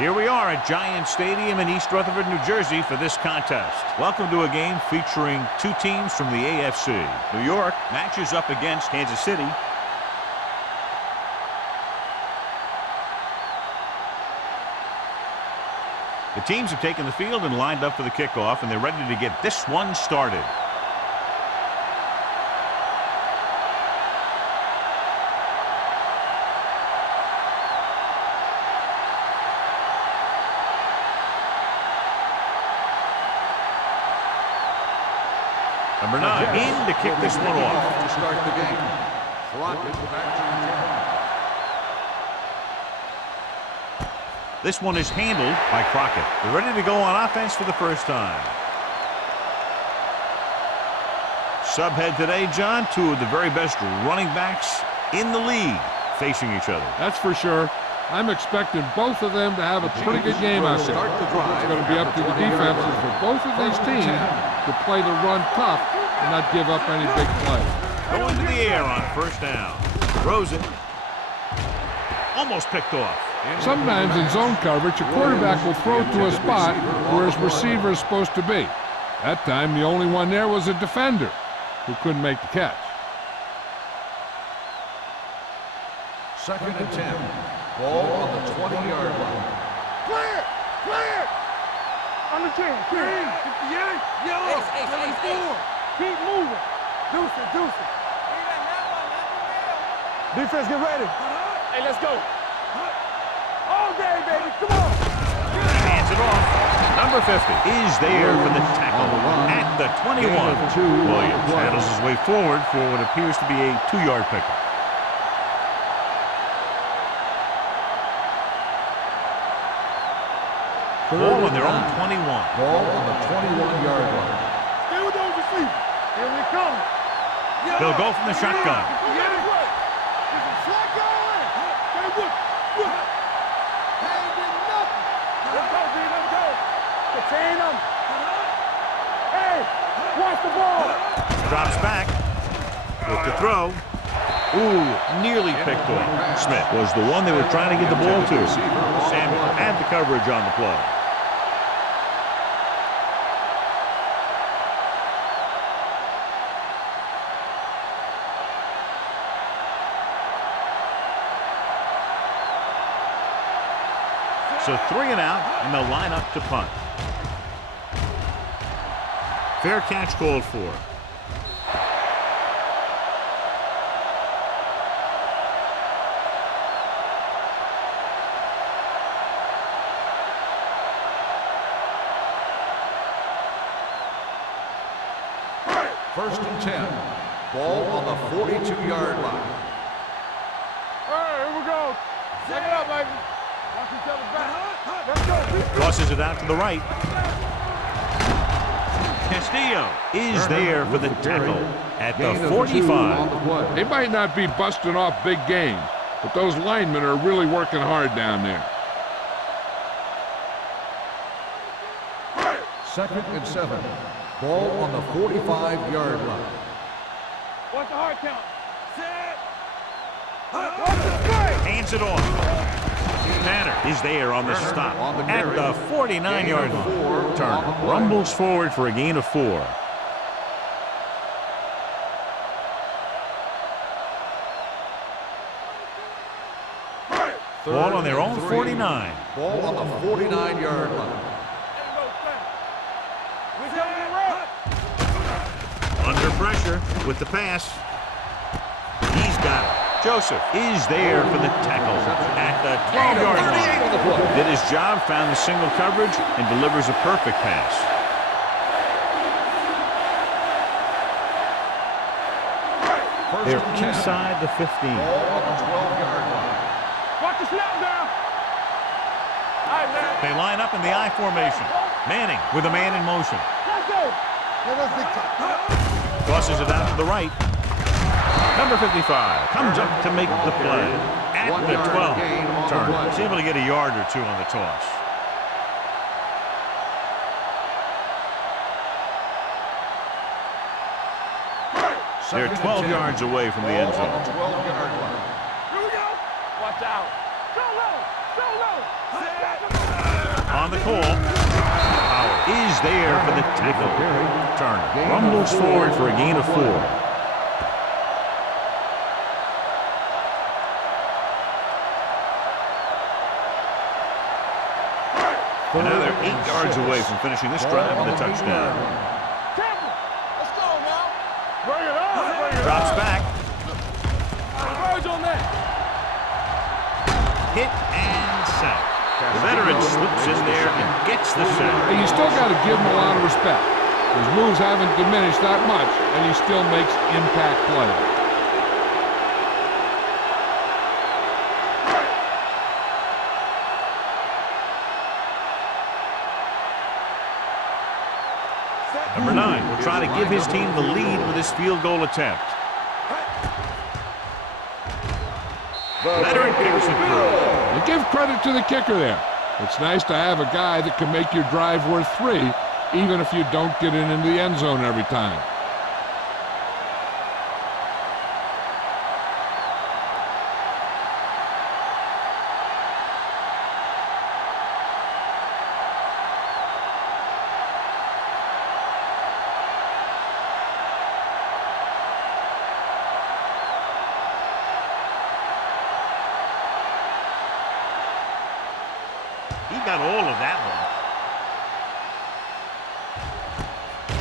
Here we are at Giant Stadium in East Rutherford, New Jersey for this contest. Welcome to a game featuring two teams from the AFC. New York matches up against Kansas City. The teams have taken the field and lined up for the kickoff, and they're ready to get this one started. Number 9 in to kick this one off. To start the game. This one is handled by Crockett. They're ready to go on offense for the first time. Subhead today, John, two of the very best running backs in the league facing each other. That's for sure. I'm expecting both of them to have a pretty good game out there. It's going to be up to the defenses for both of these teams to play the run tough and not give up any big plays. Going to the air on first down. Throws it. Almost picked off. Sometimes in zone coverage, a quarterback will throw to a spot where his receiver is supposed to be. That time, the only one there was a defender who couldn't make the catch. 2nd and 10. Ball on the 20-yard line. Clear! Clear! On the 10. Green! 58! Yellow! 74! Keep moving! Deuce it! Deuce it! Defense, get ready! Hey, let's go! All day, baby! Come on! Hands it off. Number 50 is there for the tackle at the 21. Williams handles his way forward for what appears to be a 2-yard pickup. Ball on their own 21. Ball on the 21-yard line. Stay with those receivers. Here we come. They'll go from the shotgun. Get it right. There's a slot going. Stay with. Ain't getting nothing. Let's go, D. Let's go. Contain them. Hey, watch the ball. Drops back. With the throw. Ooh, nearly picked off. Smith was the one they were trying to get the ball to. Samuel had the coverage on the play. So 3 and out, and they'll line up to punt. Fair catch called for. First and 10. Ball on the 42-yard line. All right, here we go. Check it out, baby. Watch each other back. Let's go. Tosses it out to the right. Castillo is there for the tackle at the 45. They might not be busting off big games, but those linemen are really working hard down there. 2nd and 7. Ball on the 45-yard line. Watch the hard count. Set. Hands it off. Tanner is there on the stop at the 49-yard line. Turner rumbles forward for a gain of 4. Ball on their own 49. Ball on the 49-yard line. Under pressure with the pass. He's got it. Joseph is there for the tackle at the 12-yard line. Did his job, found the single coverage, and delivers a perfect pass. They're inside the 15. Ball on the 12-yard line. Watch the snap down. All right, man. They line up in the I formation. Manning with a man in motion. Let's go. Let's dictate. Tosses it out to the right. Number 55 comes up to make the play at the 12. Turner is able to get a yard or two on the toss. They're 12 yards away from the end zone. 12-yard line. Here we go. Watch out. Go low. Go low. On the call. Power is there for the tackle. Turner rumbles forward for a gain of 4. And now they're 8 yards away from finishing this drive with a touchdown. Let's go now. Bring it on. Drops back. Birds on that. Hit and sack. The veteran slips in there and gets the sack. And you still got to give him a lot of respect. His moves haven't diminished that much, and he still makes impact plays. Number 9 will try to give his team the lead with his field goal attempt. Veteran kicks it through. You give credit to the kicker there. It's nice to have a guy that can make your drive worth 3, even if you don't get it into the end zone every time. He got all of that one.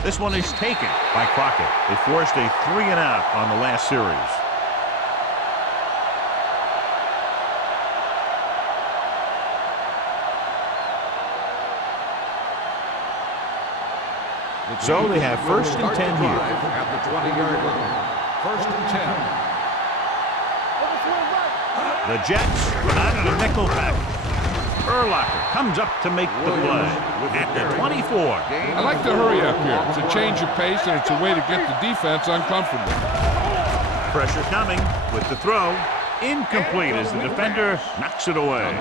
This one is taken by Crockett. They forced a 3-and-out on the last series. So they have 1st and 10 here. At the 20-yard line. 1st and 10. The Jets put out a nickel package. Urlacher comes up to make the play at the 24. I like to hurry up here. It's a change of pace, and it's a way to get the defense uncomfortable. Pressure coming with the throw. Incomplete as the defender knocks it away.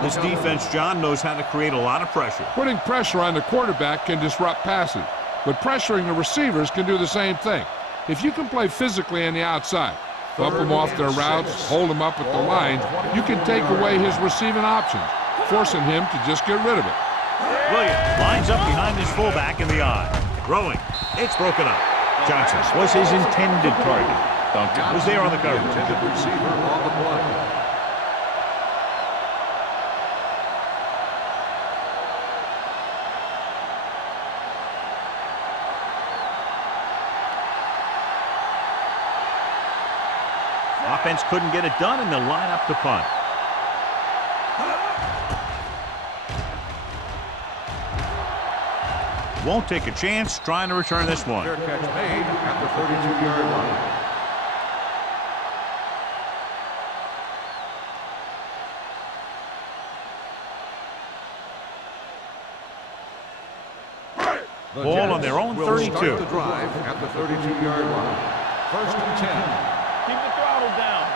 This defense, John, knows how to create a lot of pressure. Putting pressure on the quarterback can disrupt passes, but pressuring the receivers can do the same thing. If you can play physically on the outside, bump them off their routes, hold them up at the lines, you can take away his receiving options, forcing him to just get rid of it. Williams lines up behind his fullback in the eye. Throwing. It's broken up. Johnson was his intended target. Duncan was there on the coverage. Intended receiver on the play. Offense couldn't get it done, and they'll line up to punt. Won't take a chance trying to return this one. Fair catch made at the 32-yard line. The Ball Jets on their own will 32. Start the drive at the 32-yard line. 1st and 10. Keep the throttle down.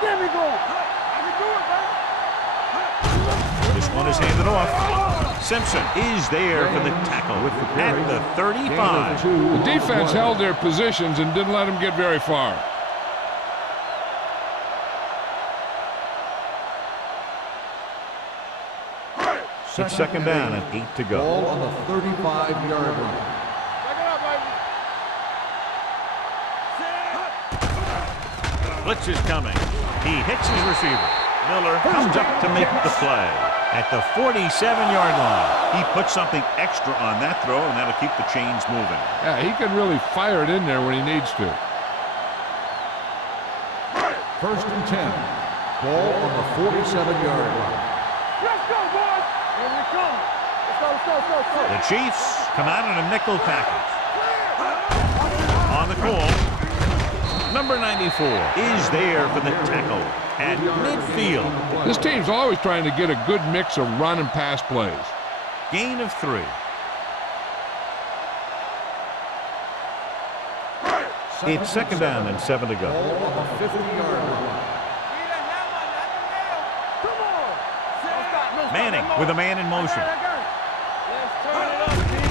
There we go. I can do it, man. This one is handed off. Simpson is there for the tackle at the 35. The defense held their positions and didn't let them get very far. It's 2nd down and 8 to go. Ball on the 35-yard line. Back it up, baby. Blitz is coming. He hits his receiver. Miller comes up to make the play at the 47-yard line. He puts something extra on that throw, and that'll keep the chains moving. Yeah, he can really fire it in there when he needs to. 1st and 10. Ball on the 47-yard line. Let's go, boys. Here we come. Let's go. The Chiefs come out in a nickel package. On the call. Number 94 is there for the tackle at midfield. This team's always trying to get a good mix of run and pass plays. Gain of 3. It's 2nd down and 7 to go. Ball on the 50-yard line. Manning with a man in motion. Let's turn it up, Pete.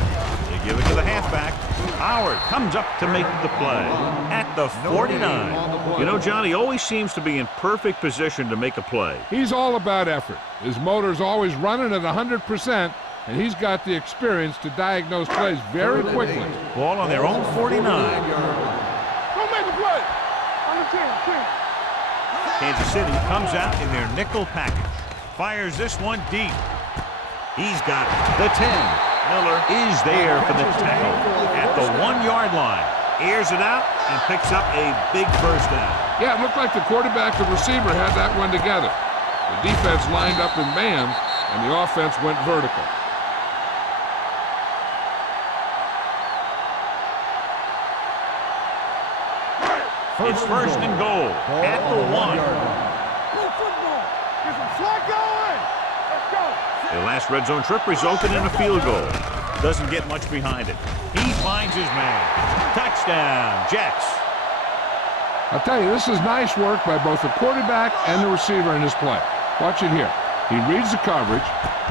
They Give it to the halfback. Howard comes up to make the play at the 49. You know, John, he always seems to be in perfect position to make a play. He's all about effort. His motor's always running at 100%, and he's got the experience to diagnose plays very quickly. Ball on their own 49. Don't make a play. On the 10. Kansas City comes out in their nickel package. Fires this one deep. He's got it. The 10. Miller is there for the tackle at the 1-yard line. Airs it out and picks up a big first down. Yeah, it looked like the quarterback and receiver had that one together. The defense lined up in man, and the offense went vertical. It's first and goal at the 1. Good football. Get some slack going. Let's go. The last red zone trip resulted in a field goal. Doesn't get much behind it. He finds his man. Touchdown, Jets. I'll tell you, this is nice work by both the quarterback and the receiver in his play. Watch it here. He reads the coverage,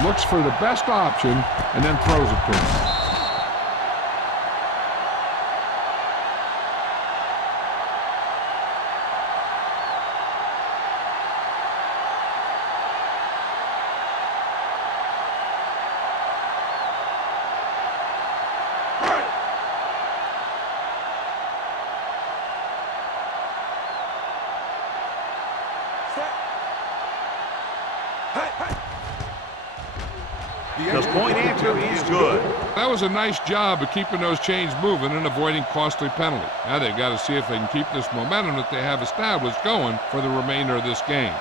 looks for the best option, and then throws it to him. The point after is good. That was a nice job of keeping those chains moving and avoiding costly penalties. Now they've got to see if they can keep this momentum that they have established going for the remainder of this game.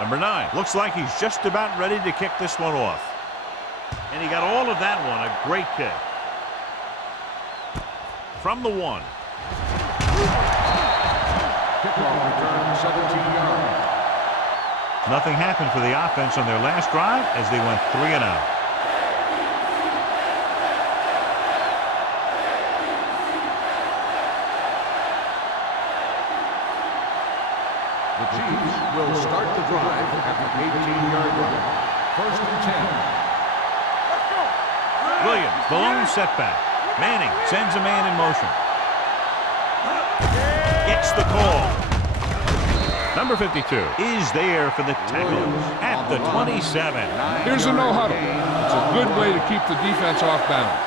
Number 9. Looks like he's just about ready to kick this one off. And he got all of that one. A great kick. From the 1. Kickoff return, 17 yards. Nothing happened for the offense on their last drive as they went 3 and out. The Chiefs will start the drive at the 18-yard line. First and 10. Williams, balloon setback. Manning sends a man in motion. Gets the call. Number 52 is there for the tackle at the 27. Here's a no huddle. It's a good way to keep the defense off balance.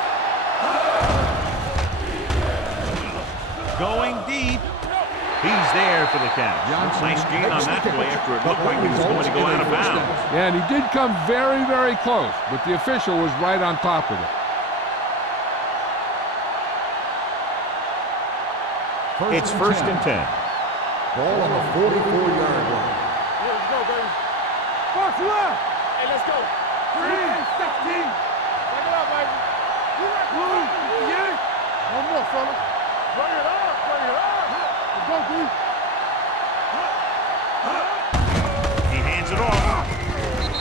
Going deep. He's there for the catch. Nice gain on that play after it looked like he was going to go out of bounds. Yeah, and he did come very, very close, but the official was right on top of it. It's first and 10. Ball on the 44-yard line. Let's go, baby. Box left. Hey, let's go. 3, 16. Back it up, baby. You got blue. Yeah. One more, fella. Bring it up. Let's go, dude. He hands it off.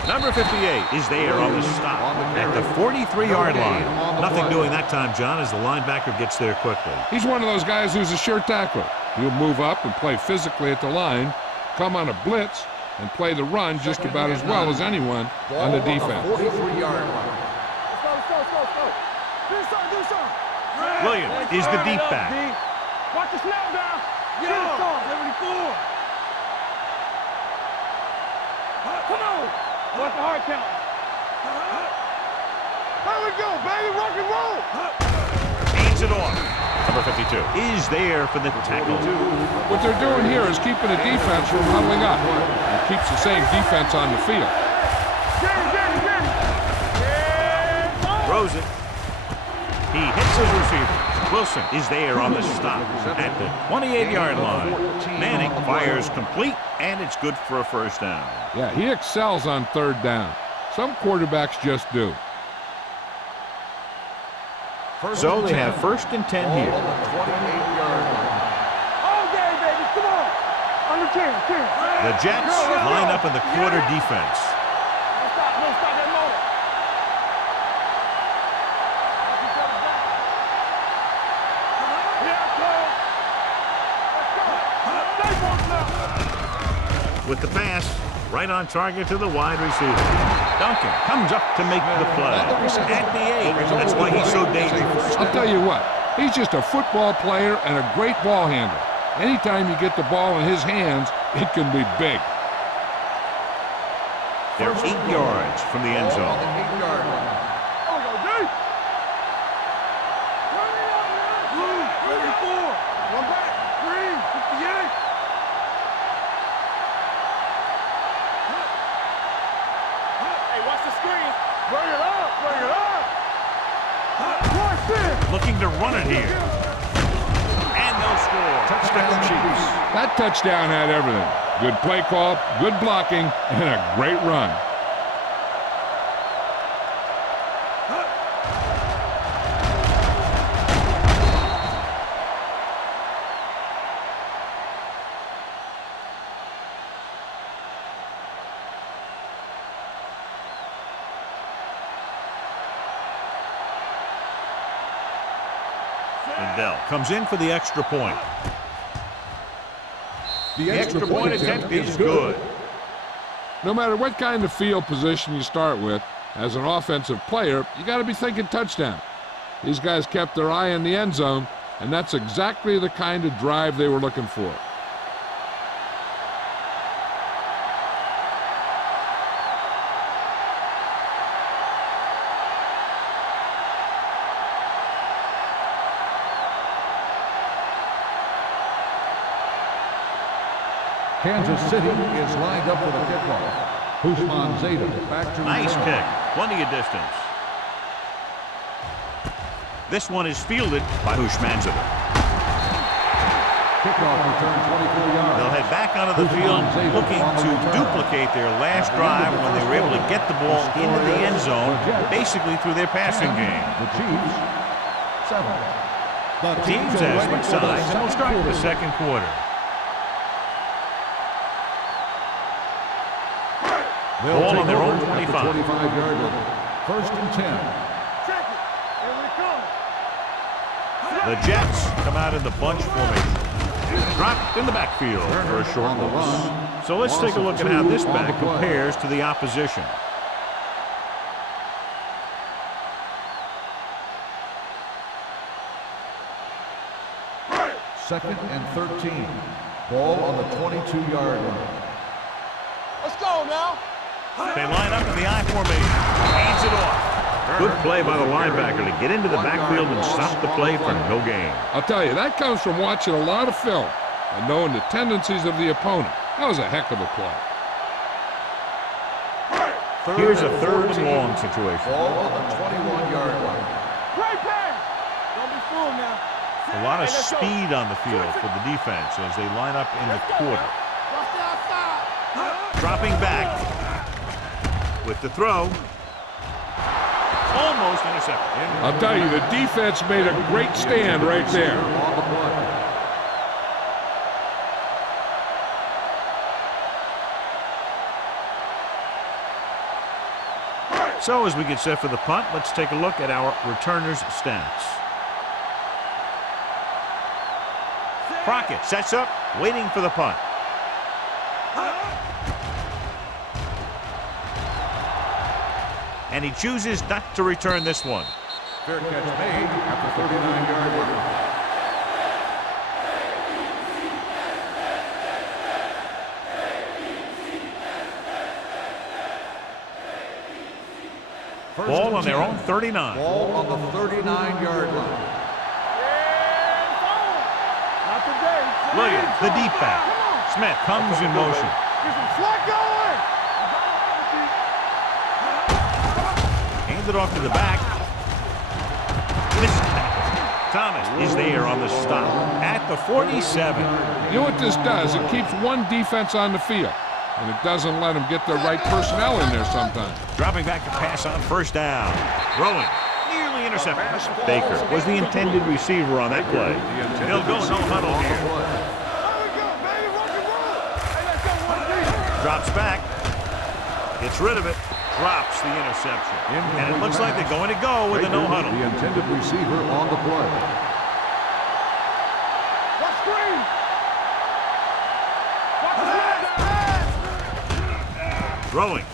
Number 58 is there on the stop at the 43-yard line. Nothing doing that time, John, as the linebacker gets there quickly. He's one of those guys who's a sure tackler. He'll move up and play physically at the line, come on a blitz, and play the run just about as well as anyone on the defense. 43-yard line. Let's go. Do something. Williams is the deep back. Watch the snap down. 74. Come on. Watch the hard count. There we go, baby. Rock and roll. Hands it off. Number 52 is there for the tackle. What they're doing here is keeping the defense from huddling up. It keeps the same defense on the field. Get it. Throws it. He hits his receiver. Wilson is there on the stop at the 28-yard line. Manning fires complete, and it's good for a first down. Yeah, he excels on third down. Some quarterbacks just do. So they have first and 10 here. On the 28-yard line. All day, baby. Come on. Under 10. The Jets line up in the quarter defense. Don't stop that motor. with the pass. Right on target to the wide receiver. Duncan comes up to make the play. At the 8. That's why he's so dangerous. I'll tell you what, he's just a football player and a great ball handler. Anytime you get the ball in his hands, it can be big. They're 8 yards from the end zone. Looking to run it here. And they'll score. Touchdown Chiefs. That touchdown had everything. Good play call, good blocking, and a great run. Lindell comes in for the extra point. The extra point attempt is good. No matter what kind of field position you start with, as an offensive player, you got to be thinking touchdown. These guys kept their eye on the end zone, and that's exactly the kind of drive they were looking for. Kansas City is lined up for the kickoff. Husman Zeta back to nice kick. Plenty of distance. This one is fielded by Husman Zeta. Kickoff return 24 yards. They'll head back onto the field looking to duplicate their last drive when they were able to get the ball into the end zone, basically through their passing game. The Chiefs, 7. The teams have switched sides, and we'll start the second quarter. They'll ball take on their own over at the 25. 25-yard line. First and 10. Check it. Here we come. The Jets come out in the bunch formation. Dropped in the backfield for a short loss. So let's take a look at how this back compares to the opposition. Second and 13. Ball on the 22-yard line. Let's go now. They line up in the I formation. Hands it off. Good play by the linebacker to get into the backfield and stop the play for no gain. I'll tell you, that comes from watching a lot of film and knowing the tendencies of the opponent. That was a heck of a play. Here's a third and long situation. Ball on the 21-yard line. Great pass. Don't be fooled now. A lot of speed on the field for the defense as they line up in the quarter. Watch the outside. Dropping back with the throw. Almost intercepted. I'll tell you, the defense made a great stand right there. On the play. So as we get set for the punt, let's take a look at our returners' stats. Crockett sets up, waiting for the punt. And he chooses not to return this one. Fair catch made at the 39-yard line. Ball on their own 39. Ball on the 39-yard line. Not today. Williams, the deep back. Smith comes in motion. Get some slack going. Hands it off to the back. Missed tackle. Thomas is there on the stop at the 47. You know what this does? It keeps one defense on the field, and it doesn't let them get the right personnel in there sometimes. Dropping back to pass on first down. Throwing. Nearly intercepted. Baker was the intended receiver on that play. They'll go no huddle here. Drops back. Gets rid of it. Drops the interception. And it looks like they're going to go with a no huddle. The intended receiver on the play. Watch screen. Watch the pass. Throwing.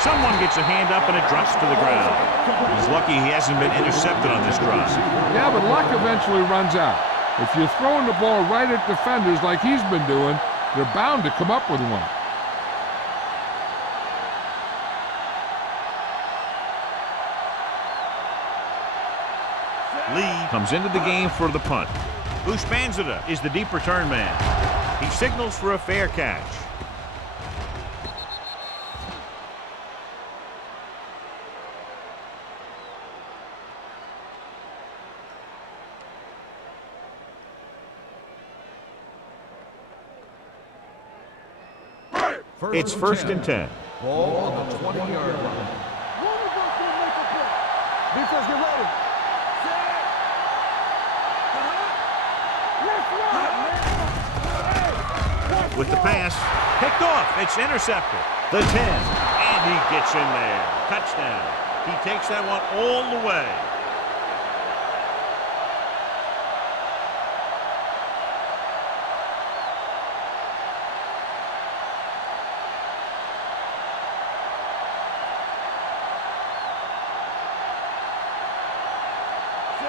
Someone gets a hand up and it drops to the ground. He's lucky he hasn't been intercepted on this drive. Yeah, but luck eventually runs out. If you're throwing the ball right at defenders like he's been doing, they're bound to come up with one. Lee comes into the game for the punt. Bushmanzada is the deep return man. He signals for a fair catch. It's first and 10. Ball on the 20-yard line. One of us will make a play. Defense, get ready. Set. Let's run, man. With the pass, picked off. It's intercepted. The 10, and he gets in there. Touchdown. He takes that one all the way.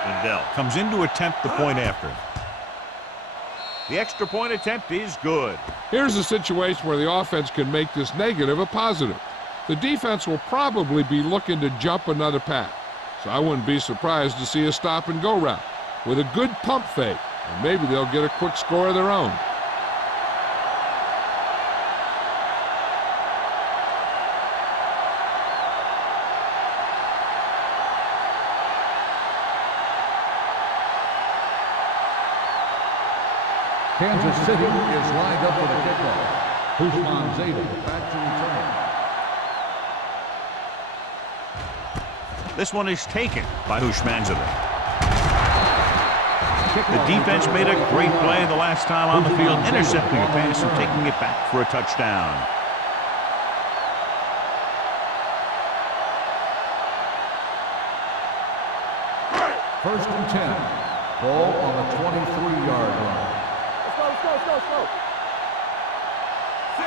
Lindell comes in to attempt the point after. The extra point attempt is good. Here's a situation where the offense can make this negative a positive. The defense will probably be looking to jump another pass, so I wouldn't be surprised to see a stop-and-go route with a good pump fake, and maybe they'll get a quick score of their own. Kansas City is lined up for the kickoff. Bushmanzada back to return. This one is taken by Bushmanzada. The defense made a great play the last time on the field, intercepting a pass and taking it back for a touchdown. First and 10. Ball on the 23-yard line. Let's go.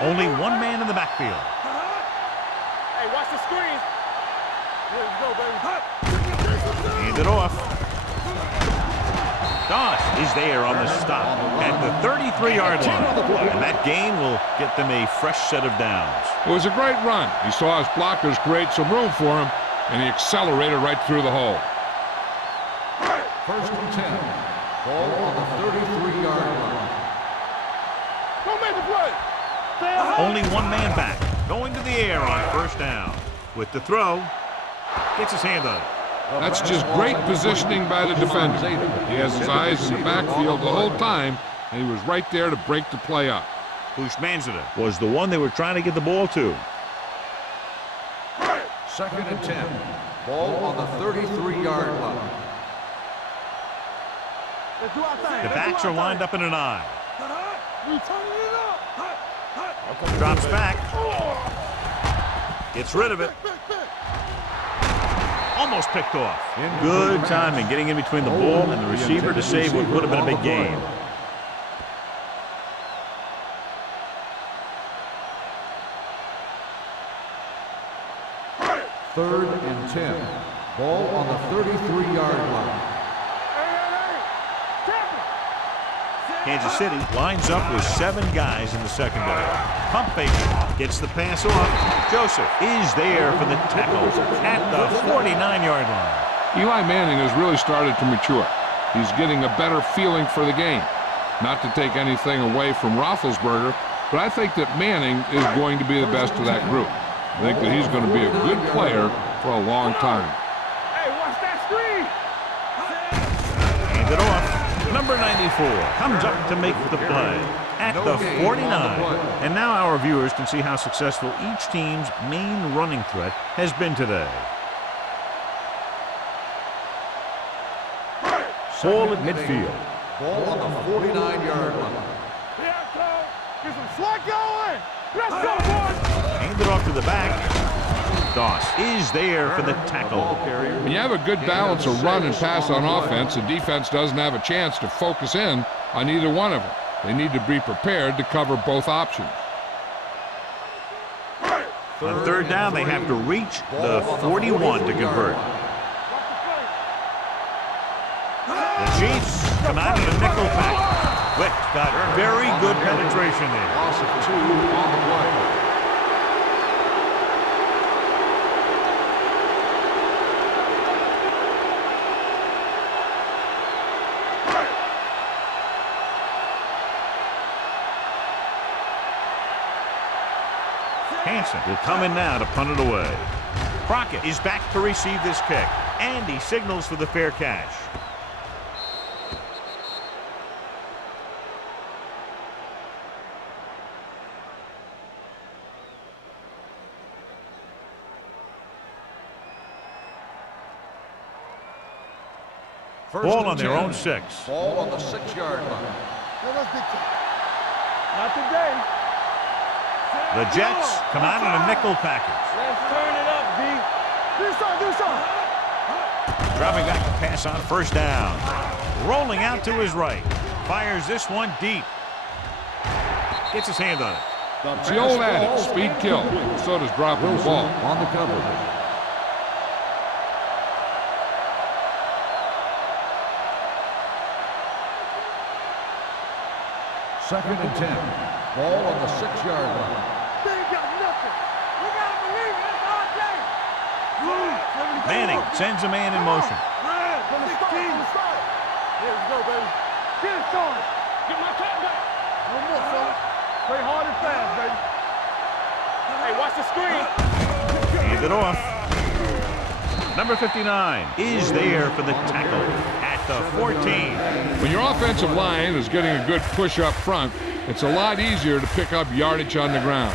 Only one man in the backfield. Hey, watch the screen. Here we go, baby. Hand it off. Doss is there on the stop at the 33-yard line. And that gain will get them a fresh set of downs. It was a great run. He saw his blockers create some room for him, and he accelerated right through the hole. First and 10. Ball on the 33-yard line. Don't make the play. Only one man back. Going to the air on first down. With the throw, gets his hand on it. That's just great positioning by the defender. He has his eyes in the backfield the whole time, and he was right there to break the play up. Bushmanzada was the one they were trying to get the ball to. Second and 10. Ball on the 33-yard line. Let's do our thing. The backs are lined up in an I. We turning it up. Drops back. Gets rid of it. Almost picked off. Good timing, getting in between the ball and the receiver to save what would have been a big gain. Third and 10. Ball on the 33-yard line. Kansas City lines up with 7 guys in the secondary. Pump fake, gets the pass off. Joseph is there for the tackle at the 49-yard line. Eli Manning has really started to mature. He's getting a better feeling for the game. Not to take anything away from Roethlisberger, but I think that Manning is going to be the best of that group. I think that he's going to be a good player for a long time. Hey, watch that screen. Hand it off. Number 94 comes up to make the play at the 49. And now our viewers can see how successful each team's main running threat has been today. Ball at midfield. Ball on the 49-yard line. Here I come. Get some slot going. Let's go, boys. Hand it off to the back. Doss is there for the tackle. When you have a good balance of run and pass on offense, the defense doesn't have a chance to focus in on either one of them. They need to be prepared to cover both options. On third down, they have to reach the 41 to convert. The Chiefs come out in a nickel pack. Wick got very good penetration there. Loss of 2 on the play. Hansen will come in now to punt it away. Crockett is back to receive this kick, and he signals for the fair catch. Ball on their own 6. Ball on the 6-yard line. Not today. The Jets come out in a nickel package. Let's turn it up, D. Do something. Dropping back to pass on first down. Rolling out to his right. Fires this one deep. Gets his hand on it. It's the old adage, speed kills. So does dropping the ball. On the cover. Second and 10. Ball on the 6-yard line. They ain't got nothing. We gotta believe it. It's our day. Manning sends a man in motion. From the start. Here we go, baby. Get it started. Get my top back. No more, fella. Play hard and fast, baby. Hey, watch the screen. Hand it off. Number 59 is there for the tackle at the 14. When your offensive line is getting a good push up front, it's a lot easier to pick up yardage on the ground.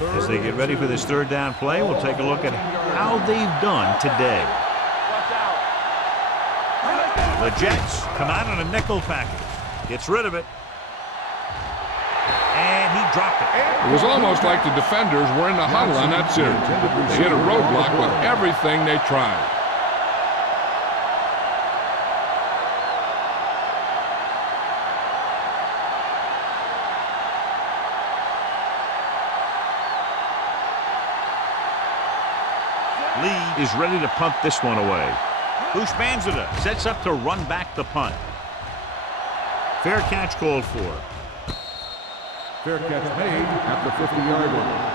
As they get ready for this third down play, we'll take a look at how they've done today. The Jets come out in a nickel package. Gets rid of it. And he dropped it. It was almost like the defenders were in the huddle on that series. They hit a roadblock with everything they tried. Lee is ready to punt this one away. Ushmanzada sets up to run back the punt. Fair catch called for. Fair catch made at the 50-yard line.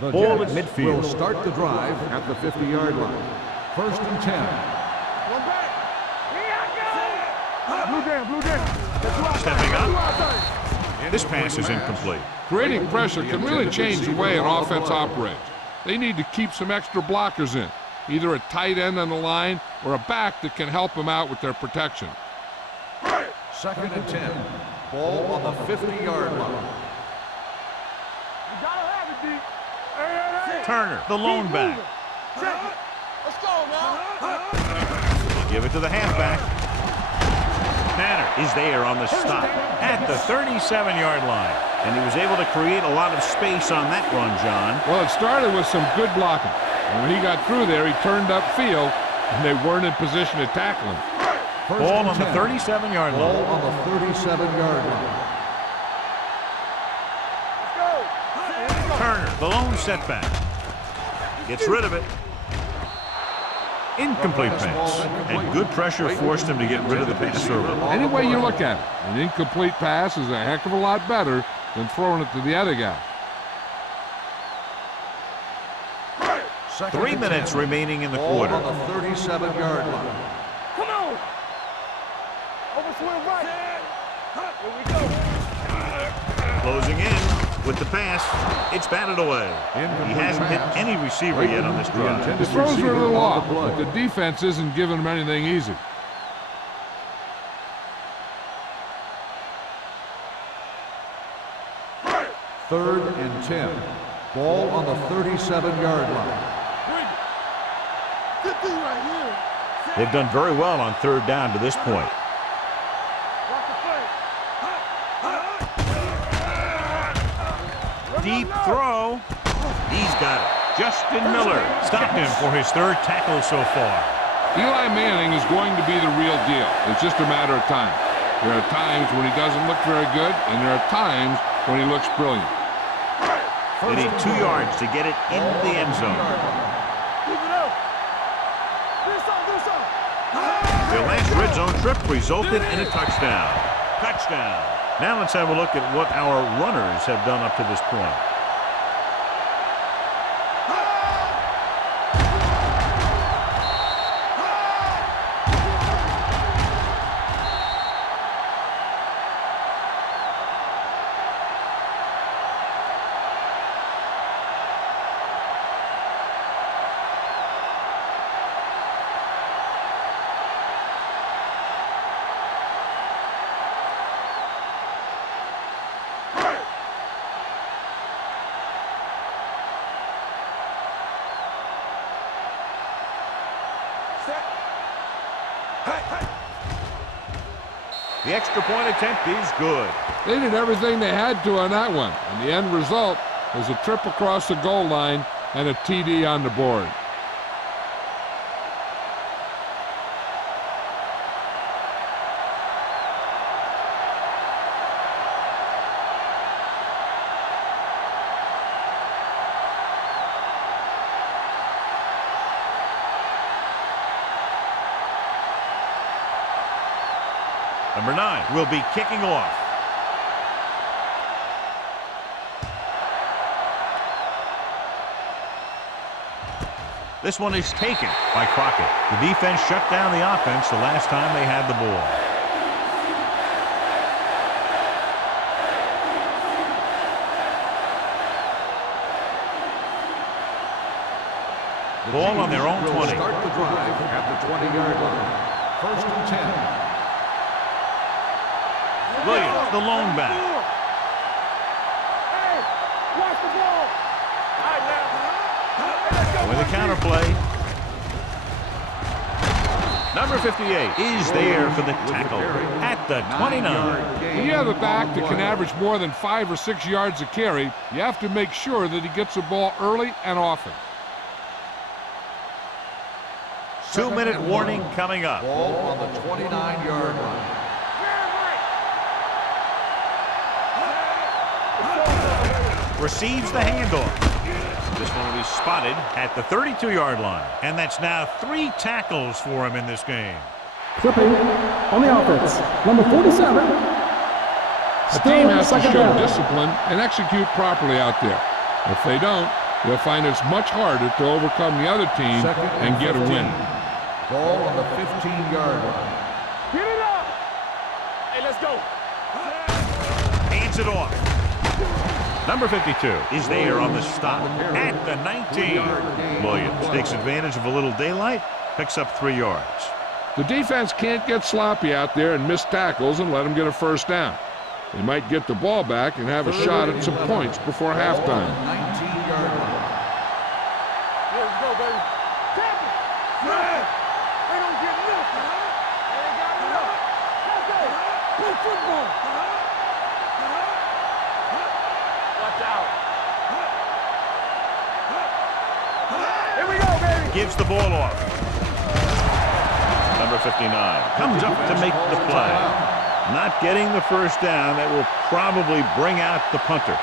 The Ball at Jets midfield. will start the drive at the 50-yard line. First and 10. One back. Here I go. Blue jam. Stepping up. This pass is incomplete. Creating pressure can really change the way an offense operates. They need to keep some extra blockers in, either a tight end on the line or a back that can help them out with their protection. Second and 10. Ball on the 50-yard line. You gotta have it, D. Hey. Turner, the lone back. Let's go now. Give it to the halfback. Tanner is there on the stop at the 37-yard line. And he was able to create a lot of space on that run, John. Well, it started with some good blocking. And when he got through there, he turned upfield, and they weren't in position to tackle him. Ball on the 37-yard line. Ball on the 37-yard line. Let's go. Turner, the lone setback. Gets rid of it. Incomplete pass. And good pressure forced him to get rid of the pass early. Any way you look at it, an incomplete pass is a heck of a lot better than throwing it to the other guy. 3 minutes remaining in the quarter. Ball on the 37-yard line. Come on. Overswing right. Here we go. Closing in with the pass. It's batted away. He hasn't hit any receiver yet on this drive. His throws are a little off, but the defense isn't giving him anything easy. Third and 10. Ball on the 37-yard line. Good thing right here. They've done very well on third down to this point. Watch the play. Deep throw. He's got it. Justin Miller stopped him for his third tackle so far. Eli Manning is going to be the real deal. It's just a matter of time. There are times when he doesn't look very good, and there are times when he looks brilliant. They need 2 yards to get it in the end zone. Their last red zone trip resulted in a touchdown. Touchdown. Now let's have a look at what our runners have done up to this point. The extra point attempt is good. They did everything they had to on that one, and the end result was a trip across the goal line and a TD on the board. Number 9 will be kicking off. This one is taken by Crockett. The defense shut down the offense the last time they had the ball. Ball on their own 20. Start the drive at the 20-yard line. 1st and 10. Williams, the lone back. Hey, watch the ball. All right, now. With a counter play. Number 58 is there for the tackle at the 29. When you have a back that can average more than 5 or 6 yards a carry, you have to make sure that he gets the ball early and often. 2-minute warning coming up. Ball on the 29-yard line. Receives the handoff. This one will be spotted at the 32-yard line. And that's now 3 tackles for him in this game. Clipping on the offense, number 47. The team has to show discipline and execute properly out there. If they don't, they'll find it's much harder to overcome the other team and get a win. Ball on the 15-yard line. Get it up. Hey, let's go. Hands it off. Number 52 is there on the stop at the 19. Williams takes advantage of a little daylight, picks up 3 yards. The defense can't get sloppy out there and miss tackles and let them get a first down. They might get the ball back and have a shot at some points before halftime. 19-yard line. Let's go, baby. Tap it. Fred. They don't get nothing. They ain't got enough. Let's go. Play football. Watch out. Here we go, baby. Gives the ball off. Number 59 comes up to make the play. Not getting the first down, that will probably bring out the punter.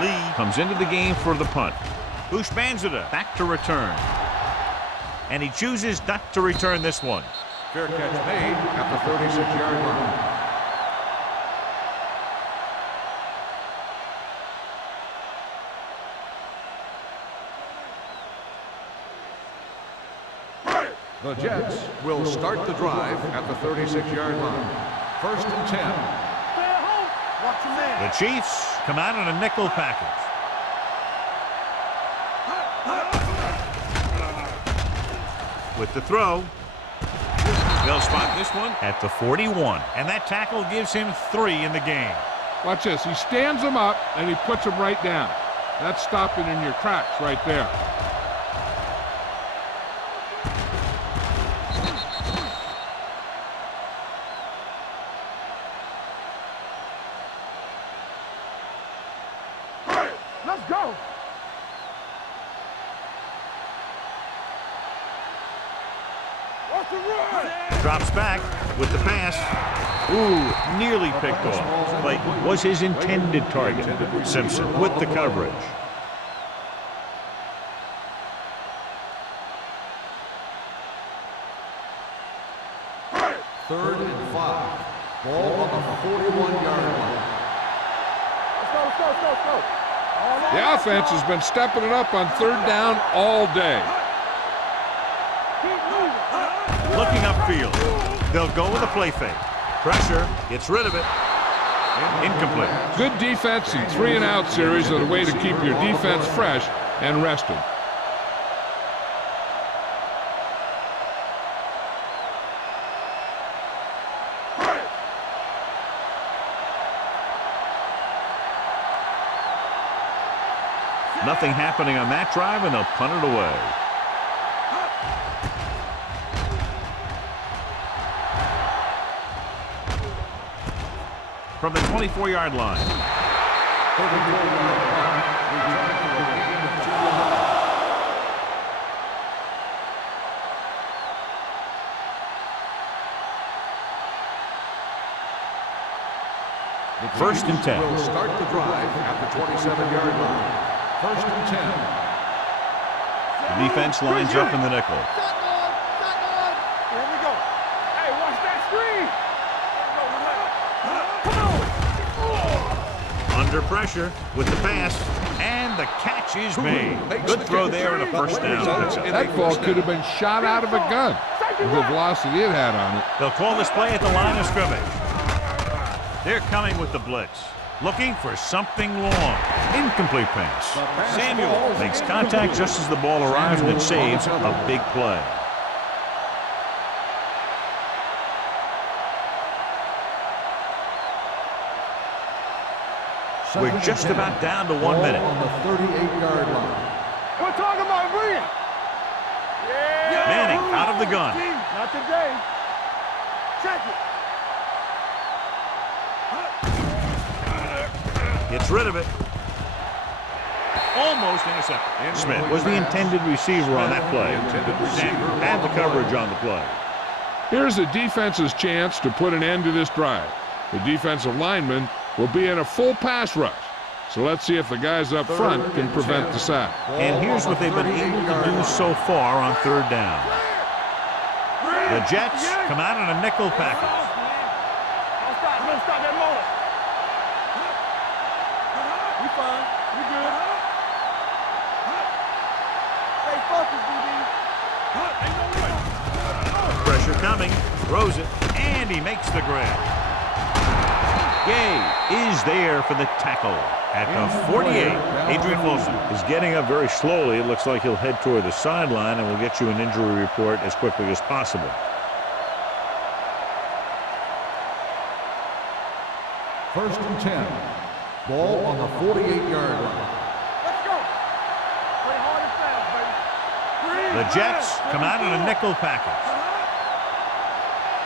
Lee comes into the game for the punt. Bushmanzada back to return. And he chooses not to return this one. Fair catch made at the 36-yard line. The Jets will start the drive at the 36-yard line. 1st and 10. Stay at home. Watch your man. The Chiefs come out in a nickel package. With the throw, they'll spot this one at the 41, and that tackle gives him 3 in the game. Watch this. He stands them up and he puts them right down. That's stopping in your tracks right there. Let's go. What's the run? Drops back with the pass. Ooh, nearly picked off. But was his intended target. Simpson with the coverage. Third and 5. Ball on the 41-yard line. Let's go. The offense has been stepping it up on third down all day. Keep moving. Looking upfield. They'll go with a play fake. Pressure. Gets rid of it. Incomplete. Good defense and 3-and-out series are the way to keep your defense fresh and rested. Nothing happening on that drive, and they'll punt it away. From the 24-yard line. First and 10. Will start the drive at the 27-yard line. First and 10. The defense lines up in the nickel. Shotgun. Here we go. Hey, watch that screen. Come on. Under pressure with the pass, and the catch is made. Good throw there and a first down. That ball could have been shot out of a gun with the velocity it had on it. They'll call this play at the line of scrimmage. They're coming with the blitz, looking for something long. Incomplete pass. Samuel makes contact just as the ball arrives, and it saves a big play. We're just about down to 1 minute. On the 38-yard line. We're talking about Green. Yeah. Manning out of the gun. Not today. Check it. Gets rid of it. Almost intercepted. Smith was the intended receiver on that play. Samuel had the coverage on the play. Here's the defense's chance to put an end to this drive. The defensive lineman will be in a full pass rush. So let's see if the guys up front can prevent the sack. And here's what they've been able to do so far on third down. The Jets come out in a nickel package. Don't stop that motor. We fine. We good. Stay focused, DB. Pressure coming. Throws it. And he makes the grab. Gay is there for the tackle at the 48. Adrian Wilson is getting up very slowly. It looks like he'll head toward the sideline, and we'll get you an injury report as quickly as possible. First and 10. Ball on the 48-yard line. Let's go. Play hard and fast, baby. The Jets come out in a nickel package.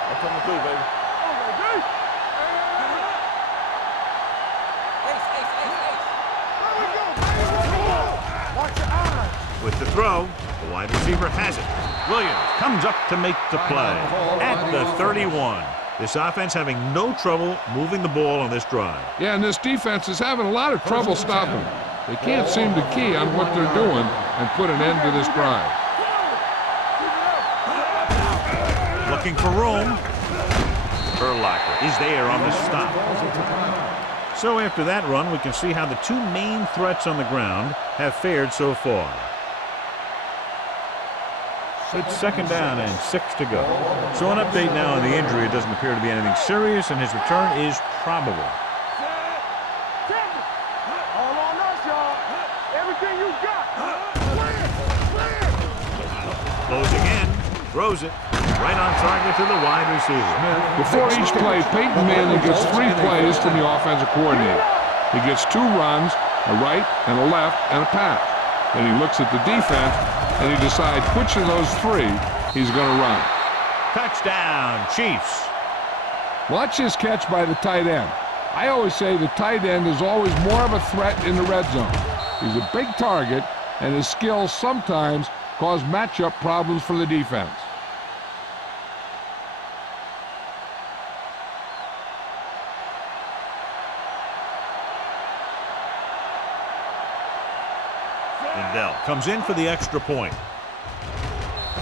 That's what I'm going to do, baby. With the throw, the wide receiver has it. Williams comes up to make the play at the 31. This offense having no trouble moving the ball on this drive. Yeah, and this defense is having a lot of trouble stopping them. They can't seem to key on what they're doing and put an end to this drive. Looking for room. Urlacher is there on the stop. So after that run, we can see how the two main threats on the ground have fared so far. It's second down and 6 to go. So an update now on the injury. It doesn't appear to be anything serious, and his return is probable. All on us, y'all. Everything you got. Closing in, throws it right on target to the wide receiver. Before each play, Peyton Manning gets 3 plays from the offensive coordinator. He gets 2 runs, a right and a left, and a pass. Then he looks at the defense, and he decides which of those 3 he's going to run. Touchdown, Chiefs. Watch this catch by the tight end. I always say the tight end is always more of a threat in the red zone. He's a big target, and his skills sometimes cause matchup problems for the defense. Lindell comes in for the extra point.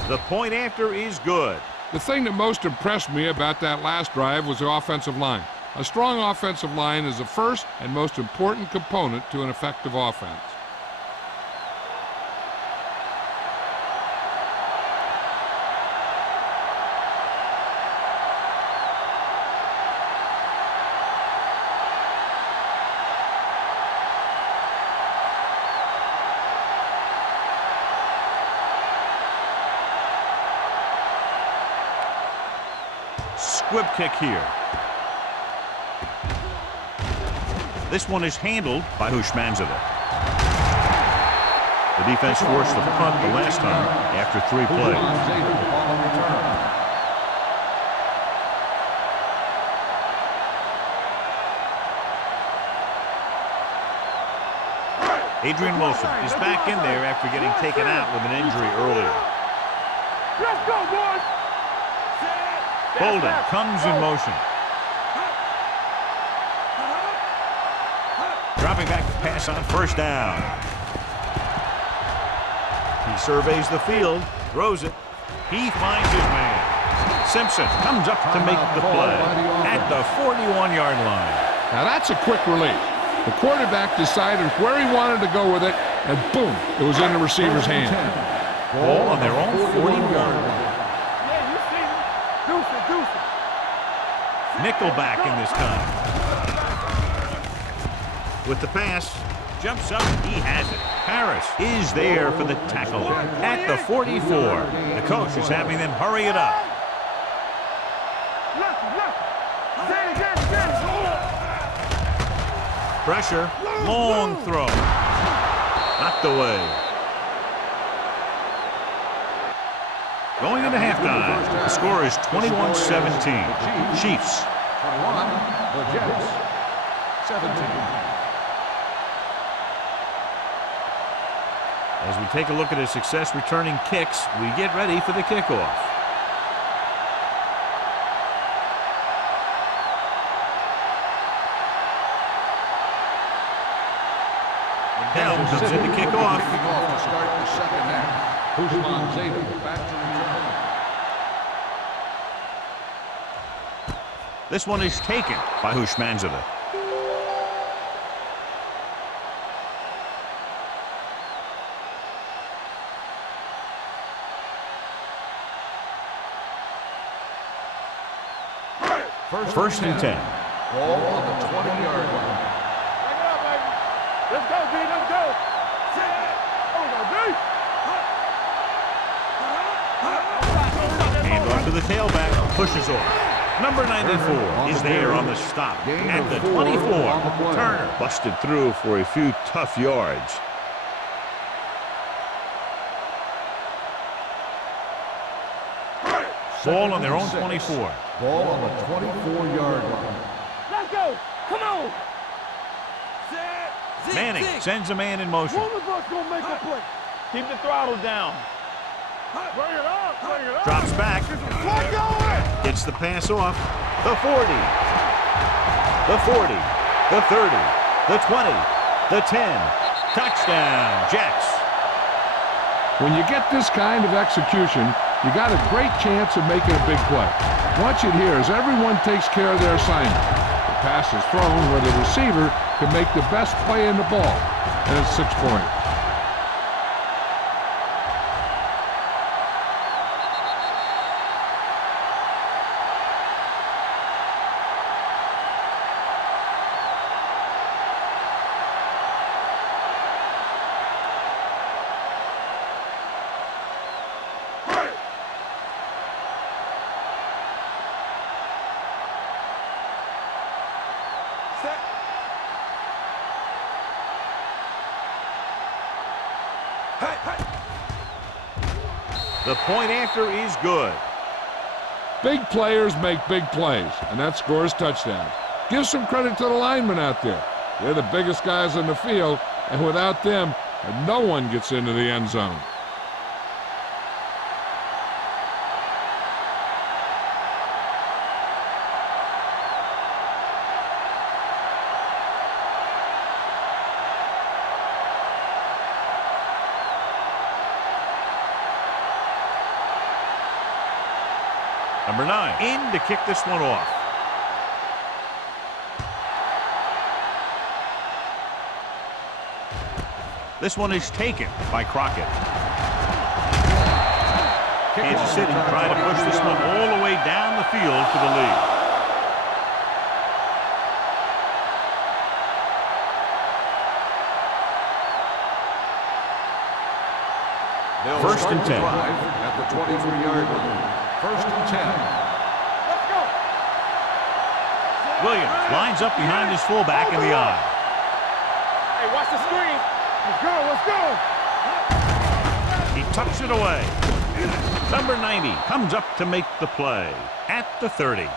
The point after is good. The thing that most impressed me about that last drive was the offensive line. A strong offensive line is the first and most important component to an effective offense. Squib kick here. This one is handled by Hushmanzadeh. The defense forced the punt the last time after 3 plays. Adrian Wilson is back in there after getting taken out with an injury earlier. Let's go, boys! Bolden comes in motion. Dropping back to pass on first down. He surveys the field, throws it. He finds his man. Simpson comes up to make the play at the 41-yard line. Now that's a quick release. The quarterback decided where he wanted to go with it, and boom, it was in the receiver's hand. Ball on their own 41. Nickelback in this time. With the pass, jumps up, he has it. Harris is there for the tackle at the 44. The coach is having them hurry it up. Pressure, long throw. Knocked away. Going into halftime, the score is 21-17. Chiefs. 21, the Jets, 17. As we take a look at his success returning kicks, we get ready for the kickoff. Lindell comes in to kick off. Kicking off to start the second half. Hushmanzadeh back to return. This one is taken by Hushmanzadeh. First and 10. Ball on the 20-yard line. Back it up, baby. Let's go, D. Let's go. Hand off to the tailback. Pushes off. Number 94 is there on the stop at the 24. Turner busted through for a few tough yards. Ball on their own 24. Ball on the 24-yard line. Let's go. Come on. Manning sends a man in motion. One of us gonna make a play. Keep the throttle down. Bring it up. Bring it up. Drops back. Let go. Gets the pass off. The 40. The 40. The 30. The 20. The 10. Touchdown, Jets. When you get this kind of execution, you got a great chance of making a big play. Watch it here as everyone takes care of their assignment. The pass is thrown where the receiver can make the best play in the ball, and it's 6 points. The point after is good. Big players make big plays, and that scores touchdowns. Give some credit to the linemen out there. They're the biggest guys on the field, And without them, no one gets into the end zone. Number 9 in to kick this one off. This one is taken by Crockett. Kansas City trying to push this one all the way down the field for the lead. First and 10. At the 23-yard line. First and 10. Let's go. Williams lines up behind his fullback in the eye. Hey, watch the screen. Let's go, let's go. He tucks it away. Number 90 comes up to make the play at the 30.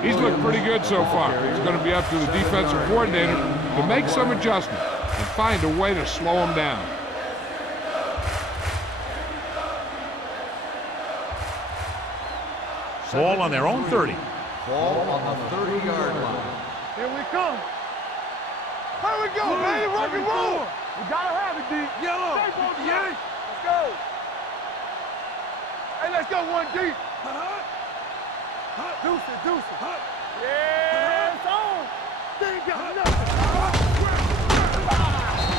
He's looked pretty good so far. It's going to be up to the defensive coordinator to make some adjustments and find a way to slow him down. Ball on their own 30. Ball on the 30-yard line. Here we come. Here we go, baby. Rock and roll. We gotta have it, D. Yellow. Let's go. Hey, let's go, 1D. Deuce it. Yeah, it's on. They ain't got nothing.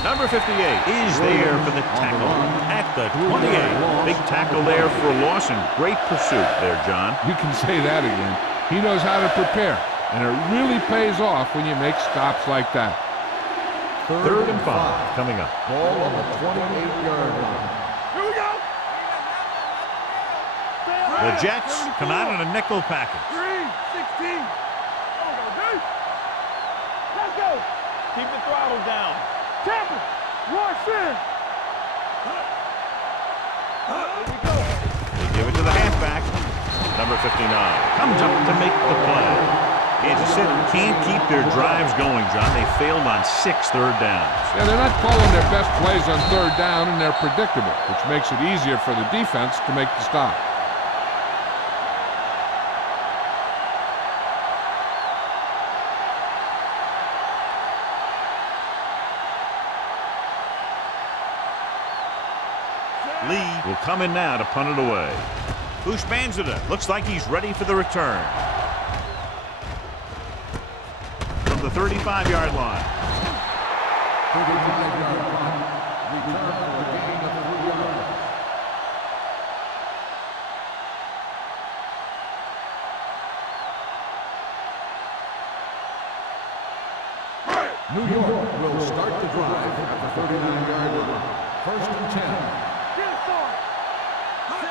Number 58 is there for the tackle at the 28. Big tackle there for a loss and great pursuit there, John. You can say that again. He knows how to prepare, and it really pays off when you make stops like that. Third and 5 coming up. Ball on the 28-yard line. Here we go. The Jets come out in a nickel package. 3-16. There we go, D. Let's go. Keep the throttle down. Tampa, rush in. Here we go. They give it to the halfback. Number 59 comes up to make the play. Kansas City can't keep their drives going, John. They failed on 6 third downs. Yeah, they're not calling their best plays on third down, and they're predictable, which makes it easier for the defense to make the stop. Lee will come in now to punt it away. Houshmandzadeh looks like he's ready for the return. From the 35-yard line. 35-yard line. Return for a gain of 3 yards. New York will start the drive at the 39-yard line. First and 10.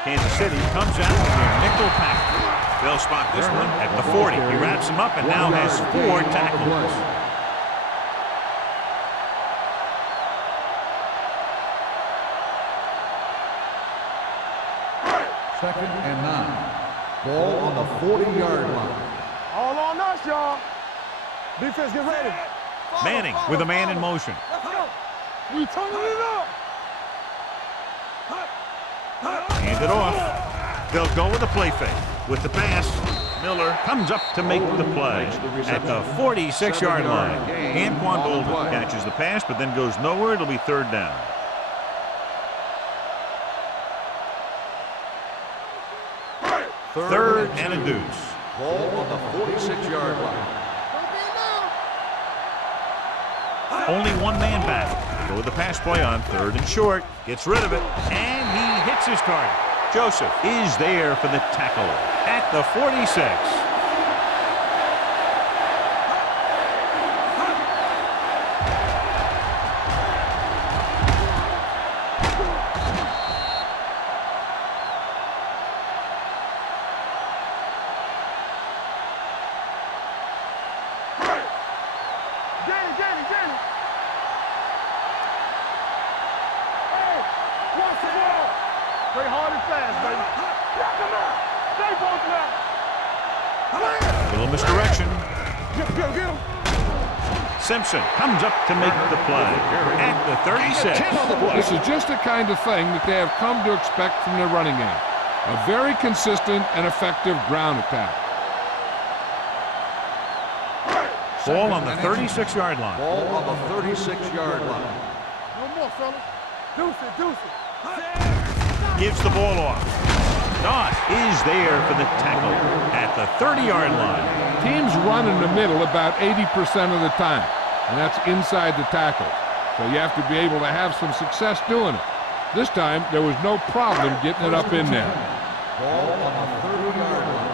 Kansas City comes out with their nickel pack. They'll spot this one at the 40. He wraps him up and now has 4 tackles. Second and 9. Ball on the 40-yard line. All on us, y'all. Defense, get ready. Manning with a man in motion. Let's go. We turning it up. Hand it off. They'll go with a play fake. With the pass, Miller comes up to make the play at the 46-yard line. Anquan Boldin catches the pass, but then goes nowhere. It'll be third down. Third and a deuce. Ball on the 46-yard line. Only one man back. Go with the pass play on third and short. Gets rid of it, and he hits his target. Joseph is there for the tackle at the 46. Play hard and fast, baby. Knock him out. Stay both now. A little misdirection. Get him. Simpson comes up to make the play at the 36. This is just the kind of thing that they have come to expect from their running game. A very consistent and effective ground attack. Ball on the 36-yard line. Ball on the 36-yard line. No more, fellas. Deuce it, deuce it. Gives the ball off. Doss is there for the tackle at the 30-yard line. Teams run in the middle about 80% of the time, and that's inside the tackle. So you have to be able to have some success doing it. This time, there was no problem getting it up in there. Ball on the 30-yard line.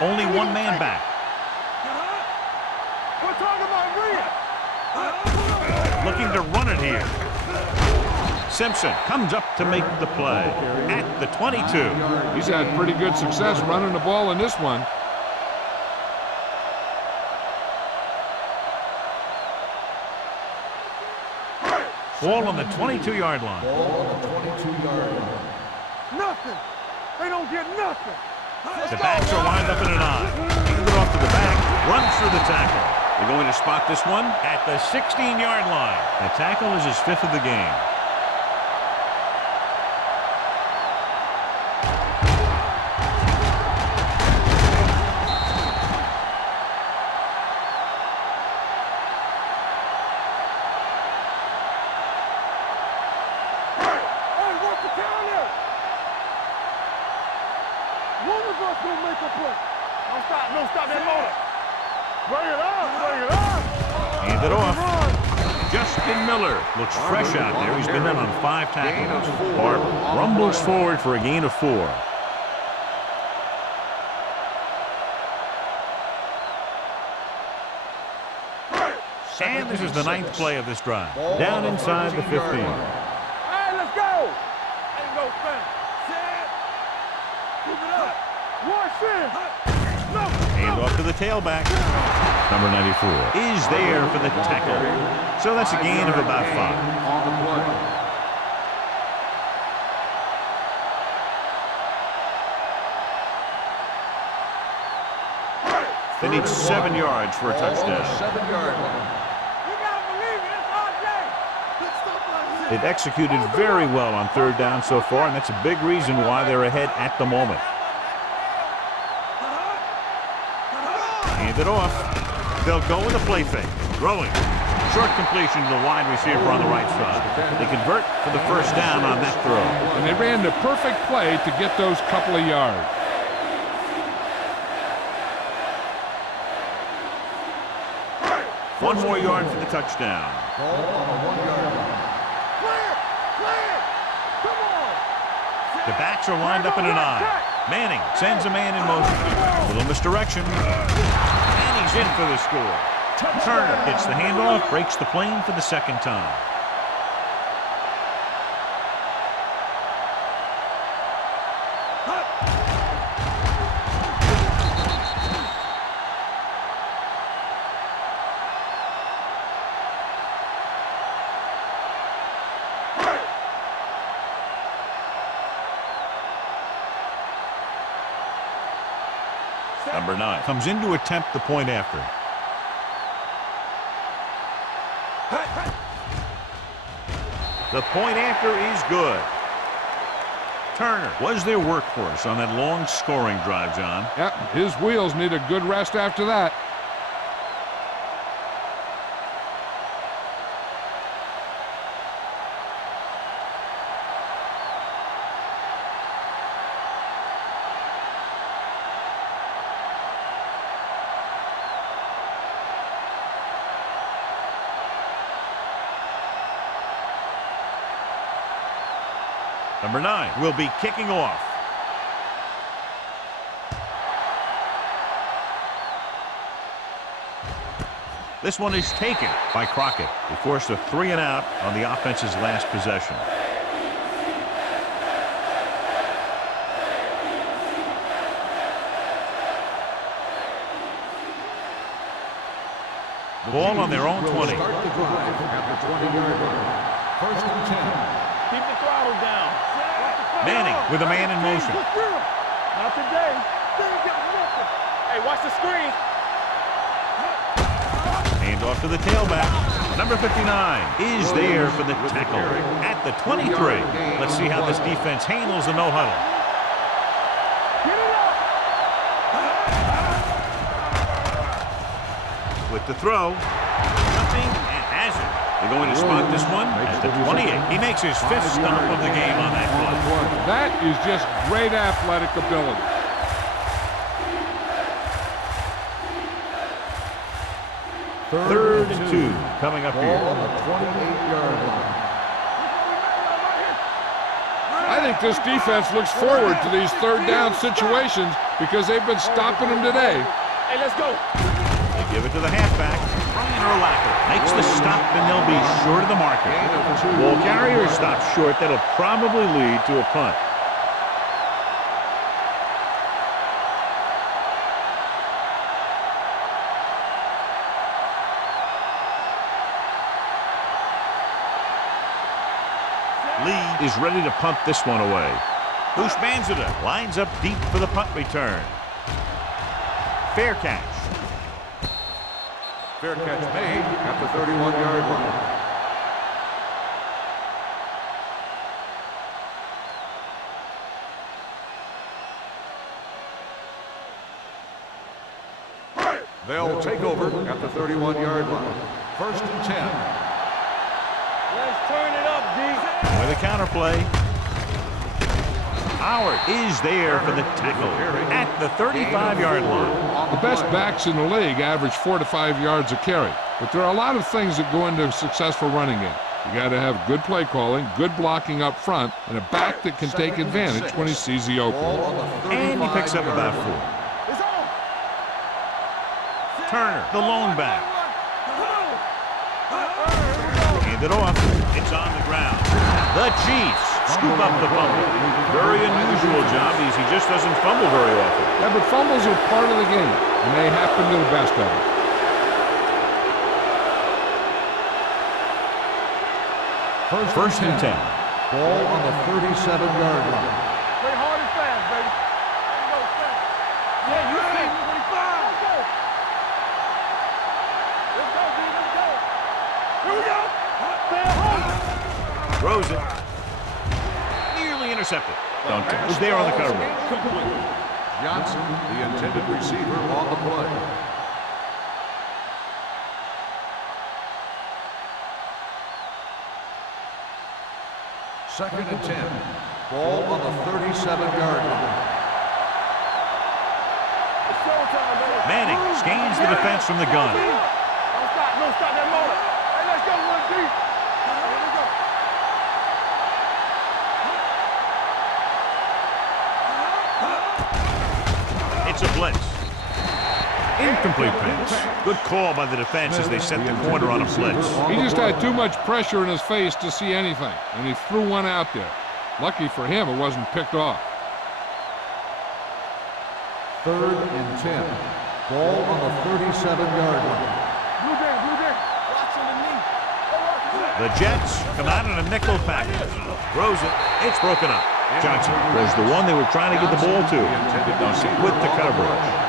Only one man back. We're talking about Rhea. Looking to run it here. Simpson comes up to make the play at the 22. He's had pretty good success running the ball in this one. Ball on the 22-yard line. Ball on the 22-yard line. Nothing. They don't get nothing. The backs are lined up in an I. Hand it off to the back, runs through the tackle. They're going to spot this one at the 16-yard line. The tackle is his 5th of the game. Hey, what's the counter? One of us will make a play. Don't stop that motor. Bring it up, bring it up. Hand it off. Justin Miller looks fresh out there. He's been in on 5 tackles. Barb rumbles forward for a gain of 4. And this is the 9th play of this drive. Down inside the 15. All right, let's go. Ain't no thing. Set. Move it up. Wash in. No. Hand off to the tailback. Number 94 is there for the tackle. So that's a gain of about 5. On the play. They need 7 yards for a touchdown. 7-yard line. You gotta believe it. It's our day. Good stuff right here. They've executed very well on 3rd down so far, and that's a big reason why they're ahead at the moment. Hand it off. They'll go with a play fake. Throwing. Short completion to the wide receiver on the right side. They convert for the 1st down on that throw. And they ran the perfect play to get those couple of yards. One more yard for the touchdown. Ball on the 1-yard line. Clear. Clear. Come on. The backs are lined up in an I. Manning sends a man in motion. Little misdirection. And he's in for the score. Turner hits the handoff, breaks the plane for the 2nd time. Number 9 comes in to attempt the point after. The point after is good. Turner was their workhorse on that long scoring drive, John. Yep, his wheels need a good rest after that. Number 9 will be kicking off. This one is taken by Crockett. They forced a 3-and-out on the offense's last possession. Ball on their own 20. Start the drive at the 20-yard line. 1st and 10. Keep the throttle down. Manning with a man in motion. Not today. They ain't getting nothing. Hey, watch the screen. Hands off to the tailback. Number 59 is there for the tackle at the 23. Let's see how this defense handles the no-huddle. With the throw, jumping and has it. They're going to spot this one at the 28. He makes his 5th stop of the game on that play. That is just great athletic ability. Third and 2 coming up here. On the 28-yard line. I think this defense looks forward to these third down situations because they've been stopping them today. Hey, let's go. They give it to the halfback. Brian Urlacher makes the stop, and they'll be short of the marker. Ball carrier stops short. That'll probably lead to a punt. Lee is ready to punt this one away. Ushmanzada lines up deep for the punt return. Fair catch. Fair catch made at the 31-yard line. They'll take over at the 31-yard line. 1st and 10. Let's turn it up, D. With a counter play. Howard is there for the tackle at the 35-yard line. The best backs in the league average 4 to 5 yards a carry, but there are a lot of things that go into a successful running game. You got to have good play calling, good blocking up front, and a back that can take advantage when he sees the opening. And he picks up about 4. Turner, the lone back. Hand it off. It's on the ground. The Chiefs scoop up the fumble. Very unusual job because he just doesn't fumble very often. Yeah, but fumbles are part of the game, and they happen to the best of them. First and 10. Ball on the 37-yard line. Play hard and fast, baby. Go fast. Yeah, you see. 25. Let's go. Let's go, D. Let's go. Here we go. Stay at home. Throws it. Nearly intercepted. Duncan was there on the coverage. Johnson, the intended receiver, on the play. Second and 10. Ball on the 37-yard line. It's showtime, baby. Manning scans the defense from the gun. Don't stop that motor. Hey, let's go, one, D. Here we go. It's a blitz. Incomplete pass. Good call by the defense as they set the corner on a blitz. He just had too much pressure in his face to see anything, and he threw one out there. Lucky for him, it wasn't picked off. 3rd and 10. Ball on the 37-yard line. Blue game. Watch on the knee. The Jets come out in a nickel package. Throws it. It's broken up. Johnson was the one they were trying to get the ball to. Duncan with the coverage.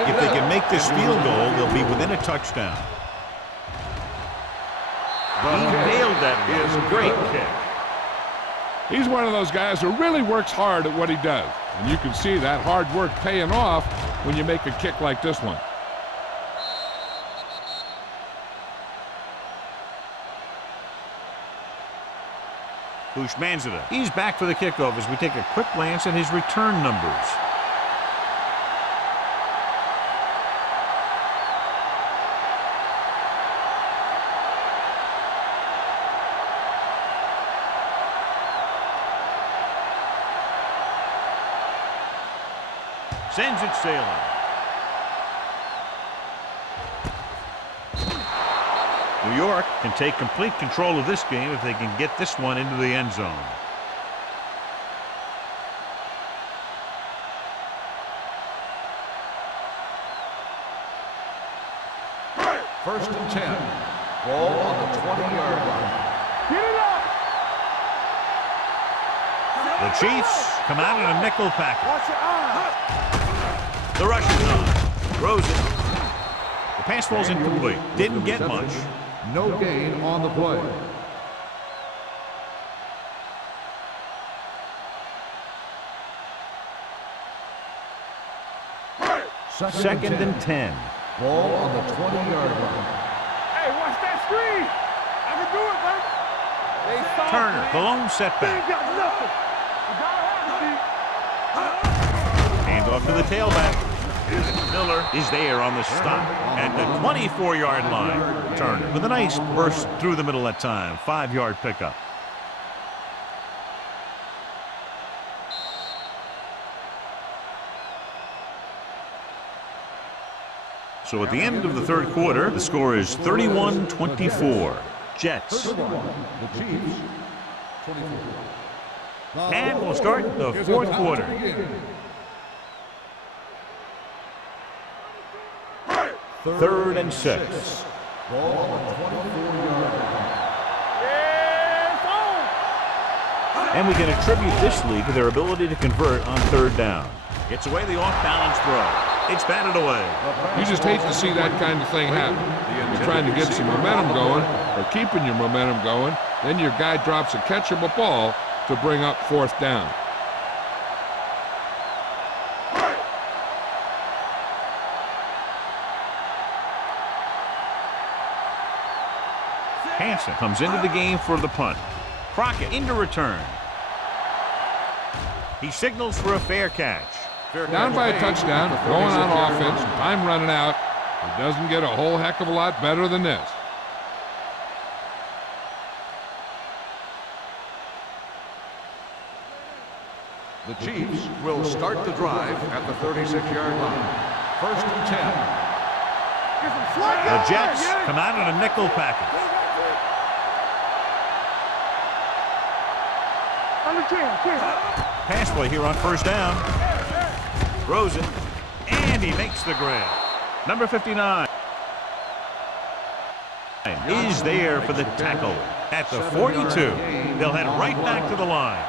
If they can make this field goal, they'll be within a touchdown. He nailed that. It was a great kick. He's one of those guys who really works hard at what he does. And you can see that hard work paying off when you make a kick like this one. Ushmanzada. He's back for the kickoff as we take a quick glance at his return numbers. Sends it sailing. New York can take complete control of this game if they can get this one into the end zone. First and 10. Ball on the 20-yard line. Get it up. The Chiefs come out in a nickel package. Watch your eyes. The rush is on. Throws it. The pass falls incomplete. Didn't get much. No gain on the play. Second and 10. Ball on the 20-yard line. Hey, watch that screen. I can do it, man. They soft, Turner, man. the lone They setback. ain't got nothing. You gotta have it, Hand off to the tailback. Miller is there on the stop at the 24-yard line. Turner with a nice burst through the middle that time. 5-yard pickup. So at the end of the third quarter, the score is 31-24. Jets. The Chiefs, 24. And we'll start the fourth quarter. Third and 6. Ball on the 24-yard line. And we can attribute this lead to their ability to convert on third down. Gets away the off-balance throw. It's batted away. You just hate to see that kind of thing happen. You're trying to get some momentum going or keeping your momentum going, then your guy drops a catchable ball to bring up fourth down. Hansen comes into the game for the punt. Crockett into return. He signals for a fair catch. Down by a touchdown, going on offense, time running out. It doesn't get a whole heck of a lot better than this. The Chiefs will start the drive at the 36-yard line. First and 10. The Jets come out in a nickel package. Pass play here on first down. Throws it, and he makes the grab. Number 59 is there for the tackle at the 42. They'll head right back to the line.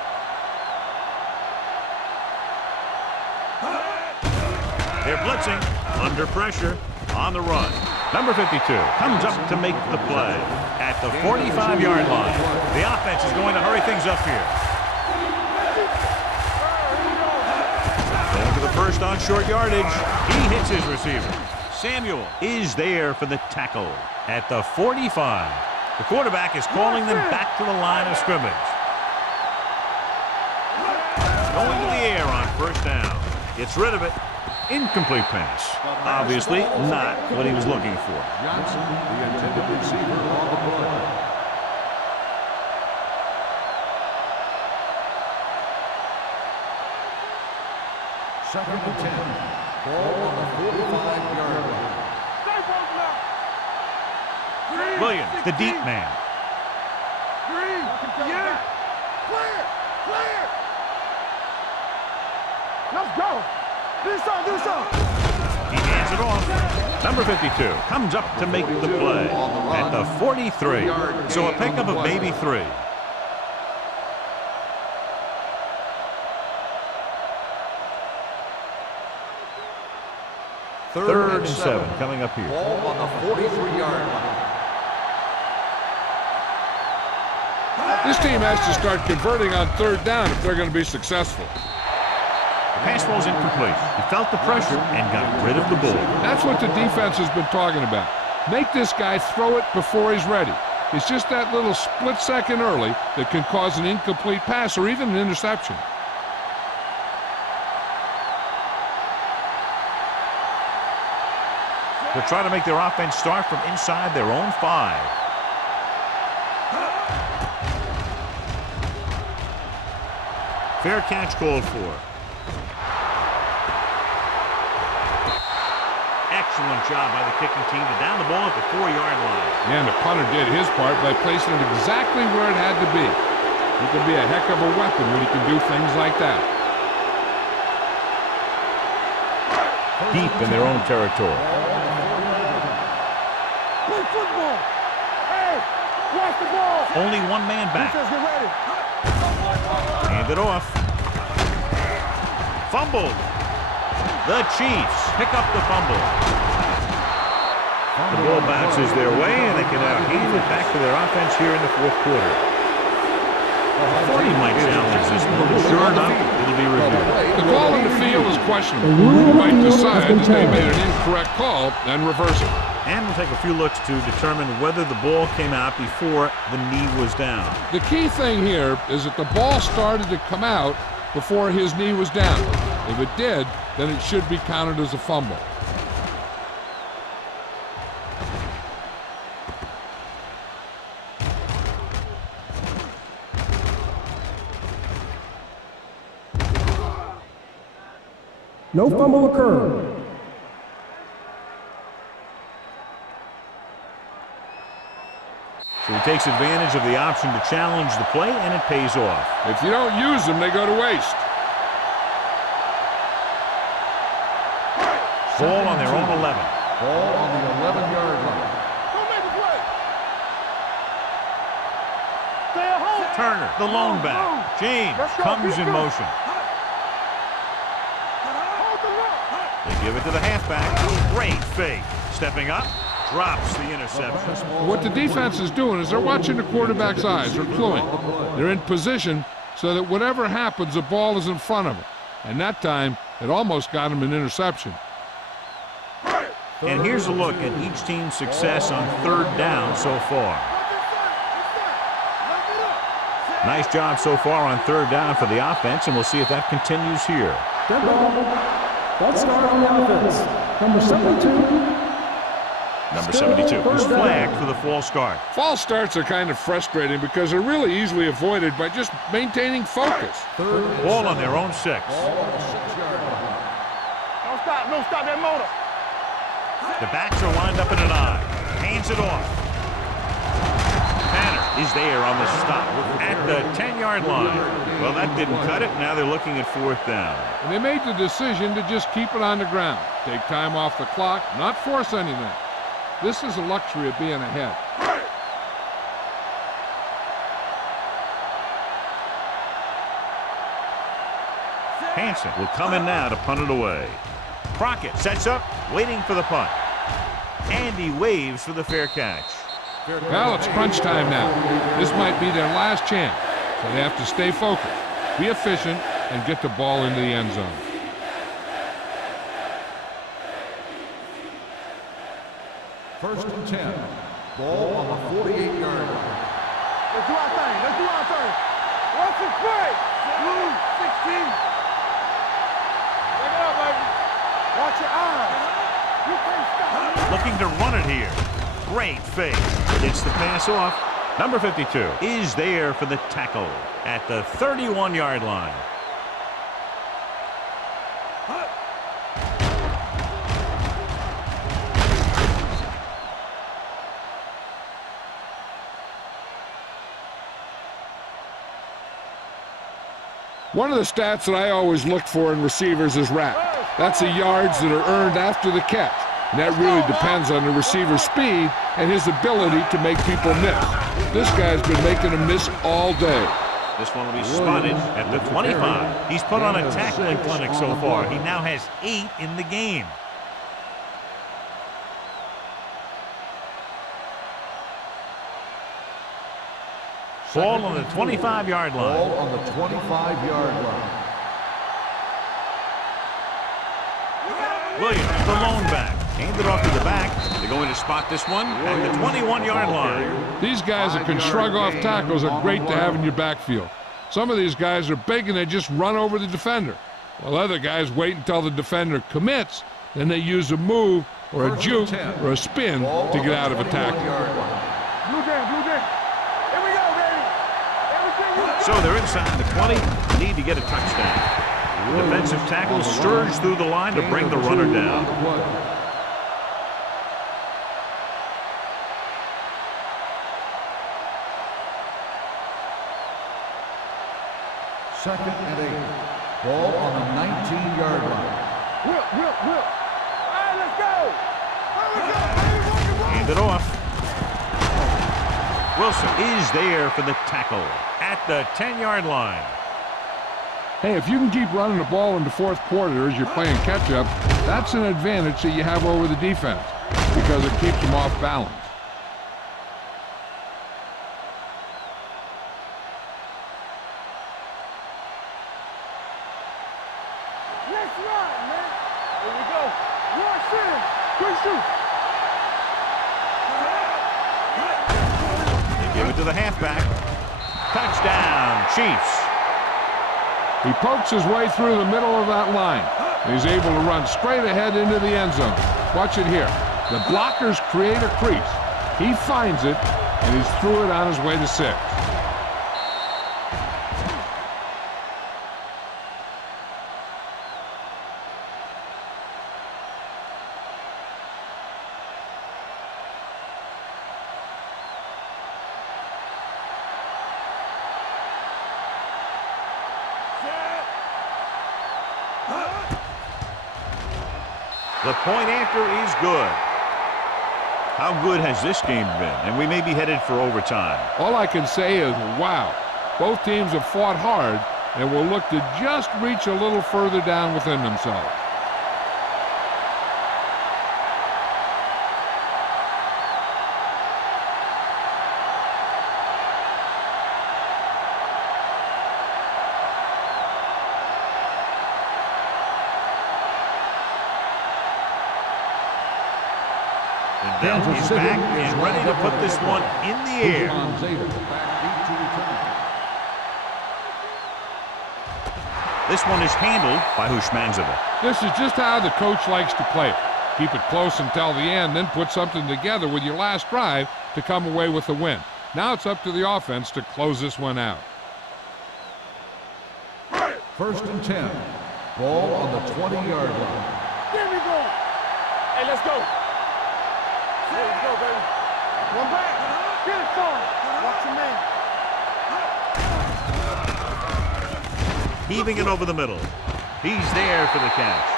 They're blitzing, under pressure, on the run. Number 52 comes up to make the play at the 45-yard line. The offense is going to hurry things up here. Going for the first on short yardage. He hits his receiver. Samuel is there for the tackle at the 45. The quarterback is calling them back to the line of scrimmage. Going to the air on first down. Gets rid of it. Incomplete pass. Obviously not what he was looking for. Johnson, the intended receiver on the play. Second and 10. Ball on the 45-yard line. Williams, the deep man. Let's go. Do something. He hands it off. Number 52 comes up to make the play at the 43. So a pickup of maybe 3. Third and 7 coming up here. Ball on the 43-yard line. This team has to start converting on third down if they're going to be successful. The pass ball's incomplete. He felt the pressure and got rid of the ball. That's what the defense has been talking about. Make this guy throw it before he's ready. It's just that little split second early that can cause an incomplete pass or even an interception. They'll try to make their offense start from inside their own 5. Fair catch called for. Excellent job by the kicking team to down the ball at the 4-yard line. And the punter did his part by placing it exactly where it had to be. He can be a heck of a weapon when he can do things like that. Deep in their own territory. Play football. Hey, watch the ball. Only one man back. Defense, get ready. Hand it off. Fumbled. The Chiefs pick up the fumble. The ball bounces their way, and they can now hand it back to their offense here in the fourth quarter. I thought he might challenge this one, but sure enough, it'll be reviewed. The call on the field is questionable. You might decide that they made an incorrect call and reverse it. And we'll take a few looks to determine whether the ball came out before the knee was down. The key thing here is that the ball started to come out before his knee was down. If it did, then it should be counted as a fumble. No fumble occurred. So he takes advantage of the option to challenge the play, and it pays off. If you don't use them, they go to waste. Ball on their own 11. Ball on the 11-yard line. Go make a play. Stay at home. Turner, the lone back. James comes in motion. Hold the rock. They give it to the halfback. Great fake. Stepping up, drops the interception. What the defense is doing is they're watching the quarterback's eyes. They're cluing. They're in position so that whatever happens, the ball is in front of them. And that time, it almost got him an interception. And here's a look at each team's success on third down so far. Nice job so far on third down for the offense, and we'll see if that continues here. Dead ball. Let's start on the offense. Number 72. Number 72 is flagged for the false start. False starts are kind of frustrating because they're really easily avoided by just maintaining focus. Ball on their own 6. Ball on the 6-yard line. Don't stop that motor. The backs are lined up in an I. Hands it off. Tanner is there on the stop at the 10-yard line. Well, that didn't cut it. Now they're looking at fourth down. And they made the decision to just keep it on the ground. Take time off the clock, not force anything. This is a luxury of being ahead. Hansen will come in now to punt it away. Crockett sets up, waiting for the punt. And he waves for the fair catch. Well, it's crunch time now. This might be their last chance, so they have to stay focused, be efficient, and get the ball into the end zone. First and 10. Ball on the 48-yard line. Let's do our thing. Watch it play. Blue 16. Take it up, baby. Watch your eyes. You can't stop. Looking to run it here. Great fake. Gets the pass off. Number 52 is there for the tackle at the 31-yard line. One of the stats that I always look for in receivers is RAP. That's the yards that are earned after the catch. And that really depends on the receiver's speed and his ability to make people miss. This guy's been making them miss all day. This one will be spotted at the 25. He's put on a tackling clinic so far. He now has 8 in the game. Ball on the 25-yard line. Ball on the 25-yard line. Williams, the lone back. Handed off to the back. They're going to spot this one at the 21-yard line. These guys that can shrug off tackles are great to have in your backfield. Some of these guys are big and they just run over the defender. While other guys wait until the defender commits, then they use a move or a juke or a spin to get out of a tackle. Blue game. Here we go, baby. Everything you got. So they're inside the 20. Need to get a touchdown. Defensive tackle surged through the line to bring the runner down. Second and 8. Ball on the 19-yard line. Whip. All right, let's go. All right, let's go, baby. Work it. Hand it off. Wilson is there for the tackle at the 10-yard line. Hey, if you can keep running the ball in the fourth quarter as you're playing catch-up, that's an advantage that you have over the defense because it keeps them off balance. Let's run, man. Here we go. Run, center. Quick shoot. They give it to the halfback. Touchdown, Chiefs. He pokes his way through the middle of that line. He's able to run straight ahead into the end zone. Watch it here. The blockers create a crease. He finds it, and he's through it on his way to 6. The point after is good. How good has this game been? And we may be headed for overtime. All I can say is, wow. Both teams have fought hard and will look to just reach a little further down within themselves. And now he's back and ready to put this one in the air. This one is handled by Hushmanzova. This is just how the coach likes to play it. Keep it close until the end, then put something together with your last drive to come away with the win. Now it's up to the offense to close this one out. 1st and 10. Ball on the 20-yard line. There we go. Hey, let's go. Let's go, baby. One back. Get it, son. Watch your man. Heaving it over the middle. He's there for the catch.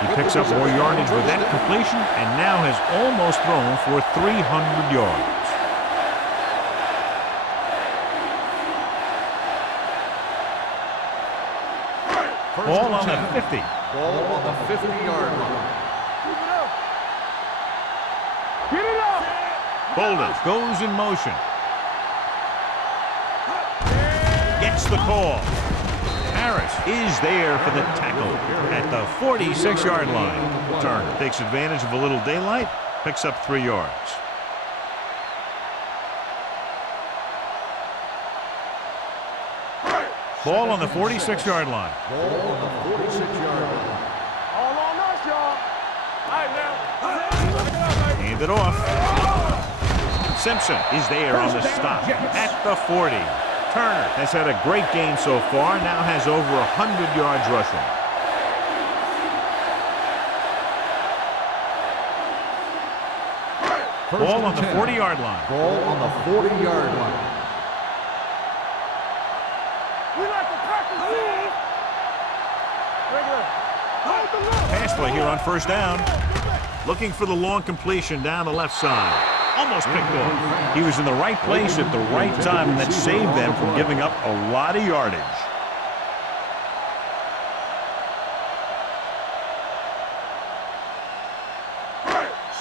He picks up more yardage with that completion and now has almost thrown for 300 yards. Ball on the 50. Ball on the 50-yard line. Keep it up. Get it up. Bolden goes in motion. Gets the call. Harris is there for the tackle at the 46-yard line. Turner takes advantage of a little daylight, picks up 3 yards. Ball on the 46-yard line. Ball on the 46-yard line. All on us, y'all. All right, now. Hand it off. Simpson is there on the stop at the 40. Turner has had a great game so far, now has over 100 yards rushing. Ball on the 40-yard line. Ball on the 40-yard line. We like to practice this. Regular. Hold the look. Pass play here on 1st down. Looking for the long completion down the left side. Almost picked off. He was in the right place at the right time, and that saved them from giving up a lot of yardage.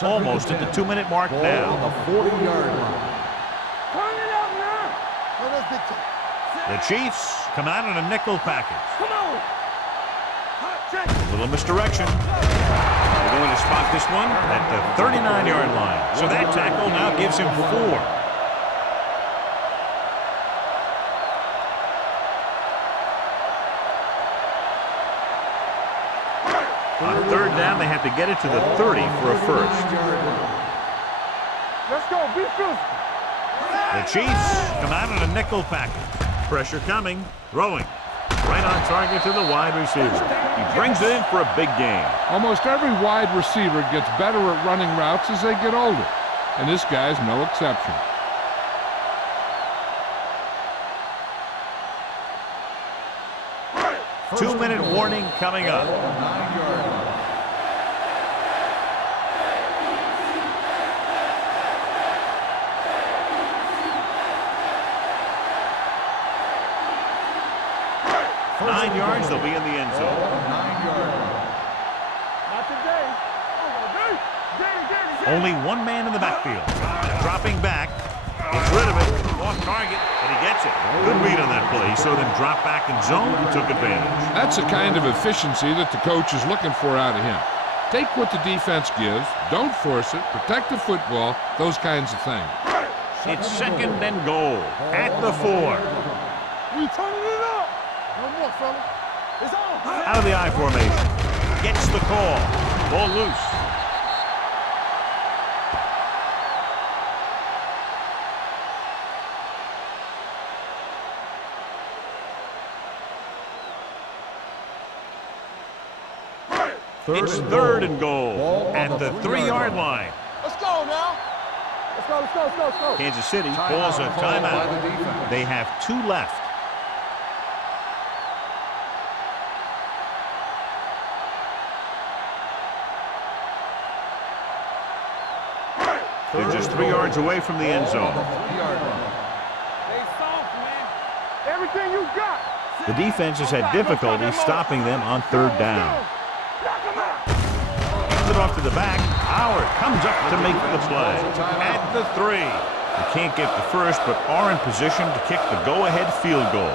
Almost at the 2-minute mark Ball now. on the 40-yard line. Turn it up now. No, that's big time. The Chiefs come out in a nickel package. Come on. Check. A little misdirection. They're going to spot this one at the 39-yard line. So that tackle now gives him 4. On 3rd down, they have to get it to the 30 for a first. Let's go. Be physical. The Chiefs come out in a nickel package. Pressure coming. Throwing. Right on target to the wide receiver. He brings it in for a big game. Almost every wide receiver gets better at running routes as they get older, and this guy's no exception. Two-minute warning coming up. 9 yards, they'll be in the end zone. 9-yard line. Not today. Only one man in the backfield. Dropping back. Gets rid of it. Off target, but he gets it. Good read on that play. He saw them drop back in zone and took advantage. That's the kind of efficiency that the coach is looking for out of him. Take what the defense gives, don't force it, protect the football, those kinds of things. It's 2nd and goal at the 4. We turning it up. No more, fella. It's on. Out of the I formation. Gets the call. Ball loose. It's 3rd and goal at the 3-yard line. Let's go now. Let's go. Kansas City calls a timeout. They have 2 left. They're just 3 yards away from the end zone. Stay soft, man. Everything you got. The defense has had difficulty stopping them on 3rd down. Hands it off to the back. Howard comes up to make the play. At the 3. They can't get the first, but are in position to kick the go-ahead field goal.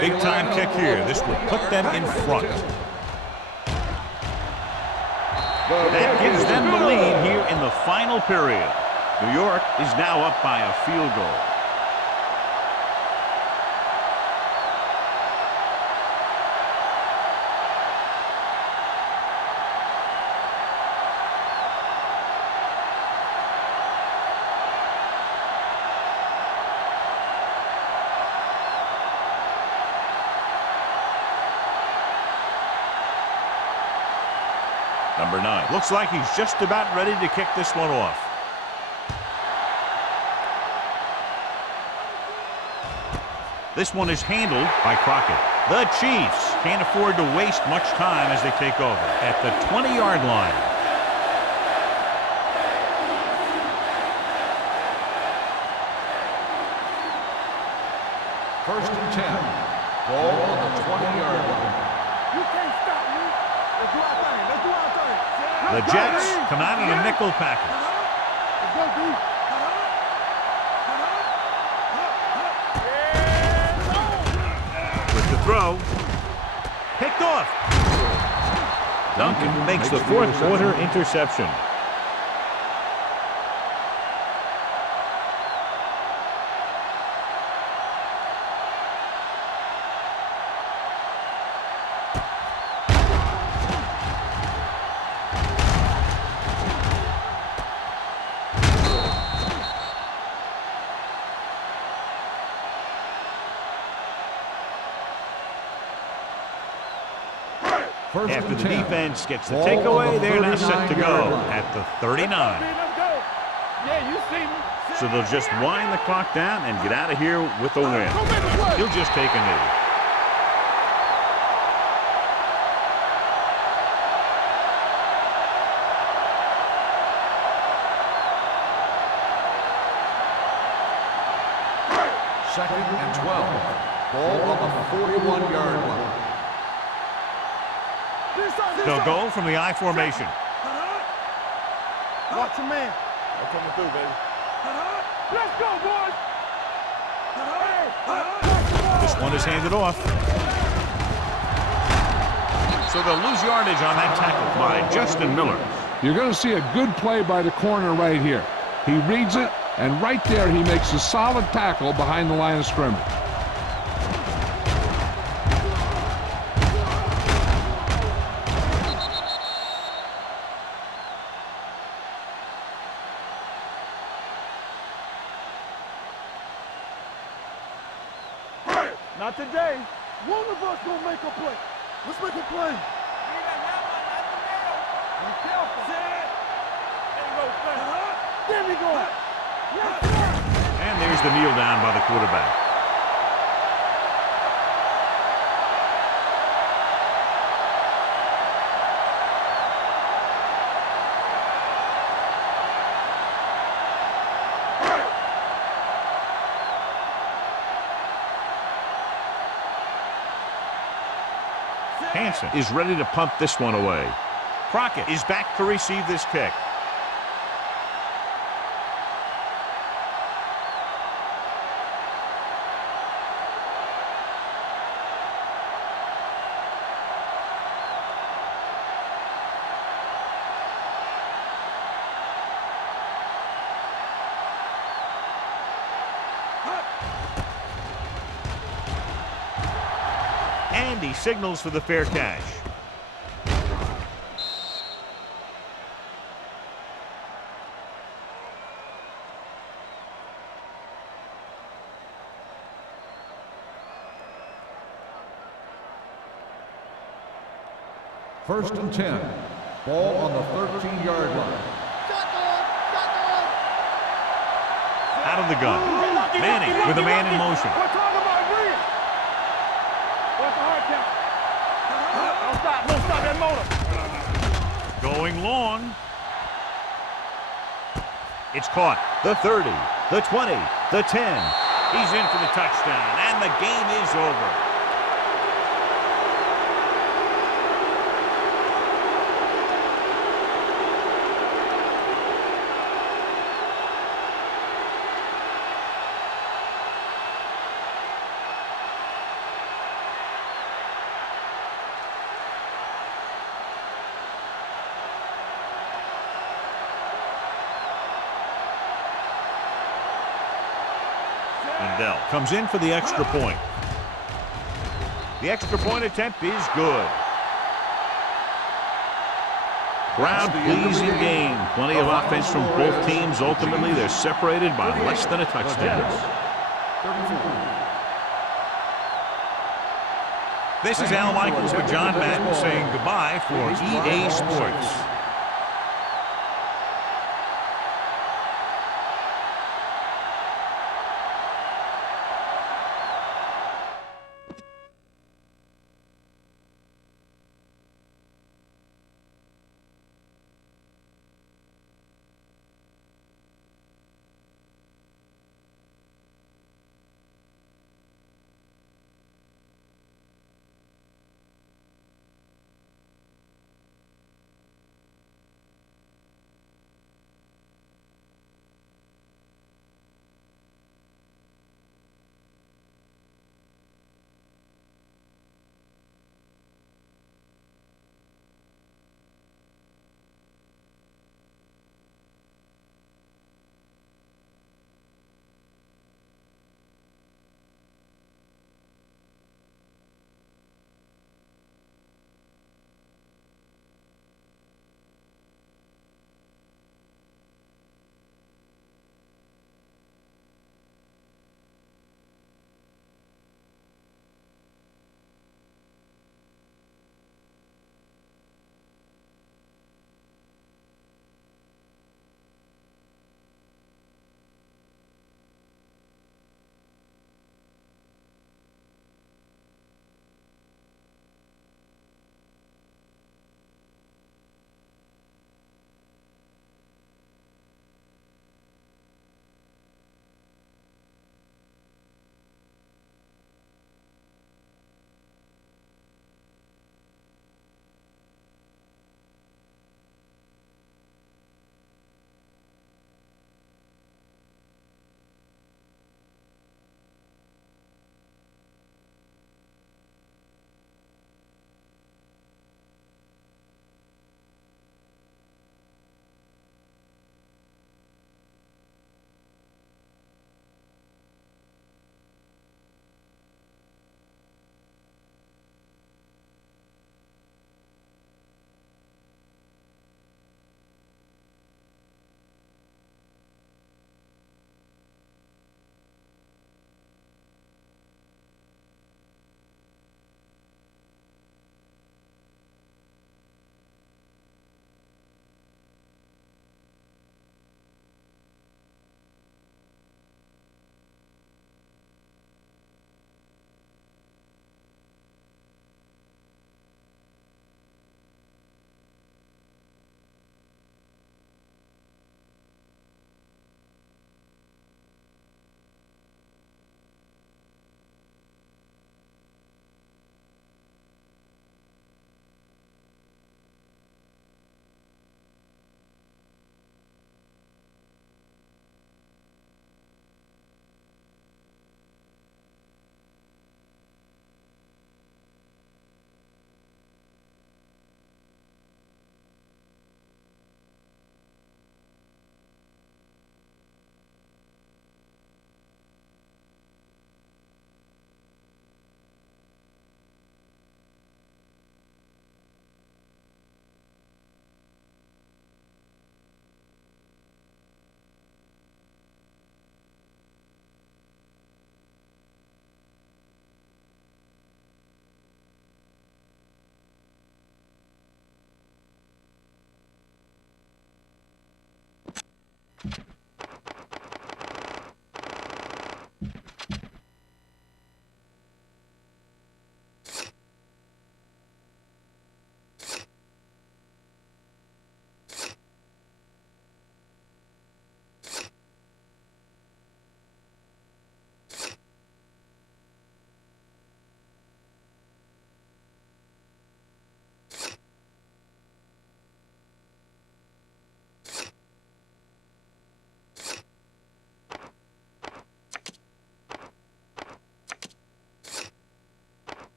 Big time kick here. This will put them in front. That gives them the lead here in the final period. New York is now up by a field goal. Number 9. Looks like he's just about ready to kick this one off. This one is handled by Crockett. The Chiefs can't afford to waste much time as they take over at the 20-yard line. First and 10. Ball on the 20-yard line. You can't stop me. Let's do our thing. The Jets come out in a nickel package. Let's go, dude. With the throw. Picked off. Duncan makes the 4th quarter interception. After the defense gets the takeaway, they're now set to go at the 39. Yeah, you see me. So they'll just wind the clock down and get out of here with a win. He'll just take a knee. Second and 12. Ball on the 41-yard line. They'll go from the I formation. Watch your man. I'm coming through, baby. Let's go, boys. This one is handed off. So they'll lose yardage on that tackle by Justin Miller. You're going to see a good play by the corner right here. He reads it, and right there he makes a solid tackle behind the line of scrimmage. Not today. One of us gonna make a play. Let's make a play. Be careful. There we go. And there's the kneel down by the quarterback. Hansen is ready to punt this one away. Crockett is back to receive this kick. And he signals for the fair catch. First and 10. Ball on the 13-yard line. Out of the gun. Manning with a man in motion. We're talking about Reed. What's the hard count? Don't stop that motor. Going long. It's caught. The 30, the 20, the 10. He's in for the touchdown, and the game is over. Lindell comes in for the extra point. The extra point attempt is good. Crowd pleasing game. Plenty of offense from both teams. Ultimately, they're separated by less than a touchdown. This is Al Michaels with John Madden saying goodbye for EA Sports.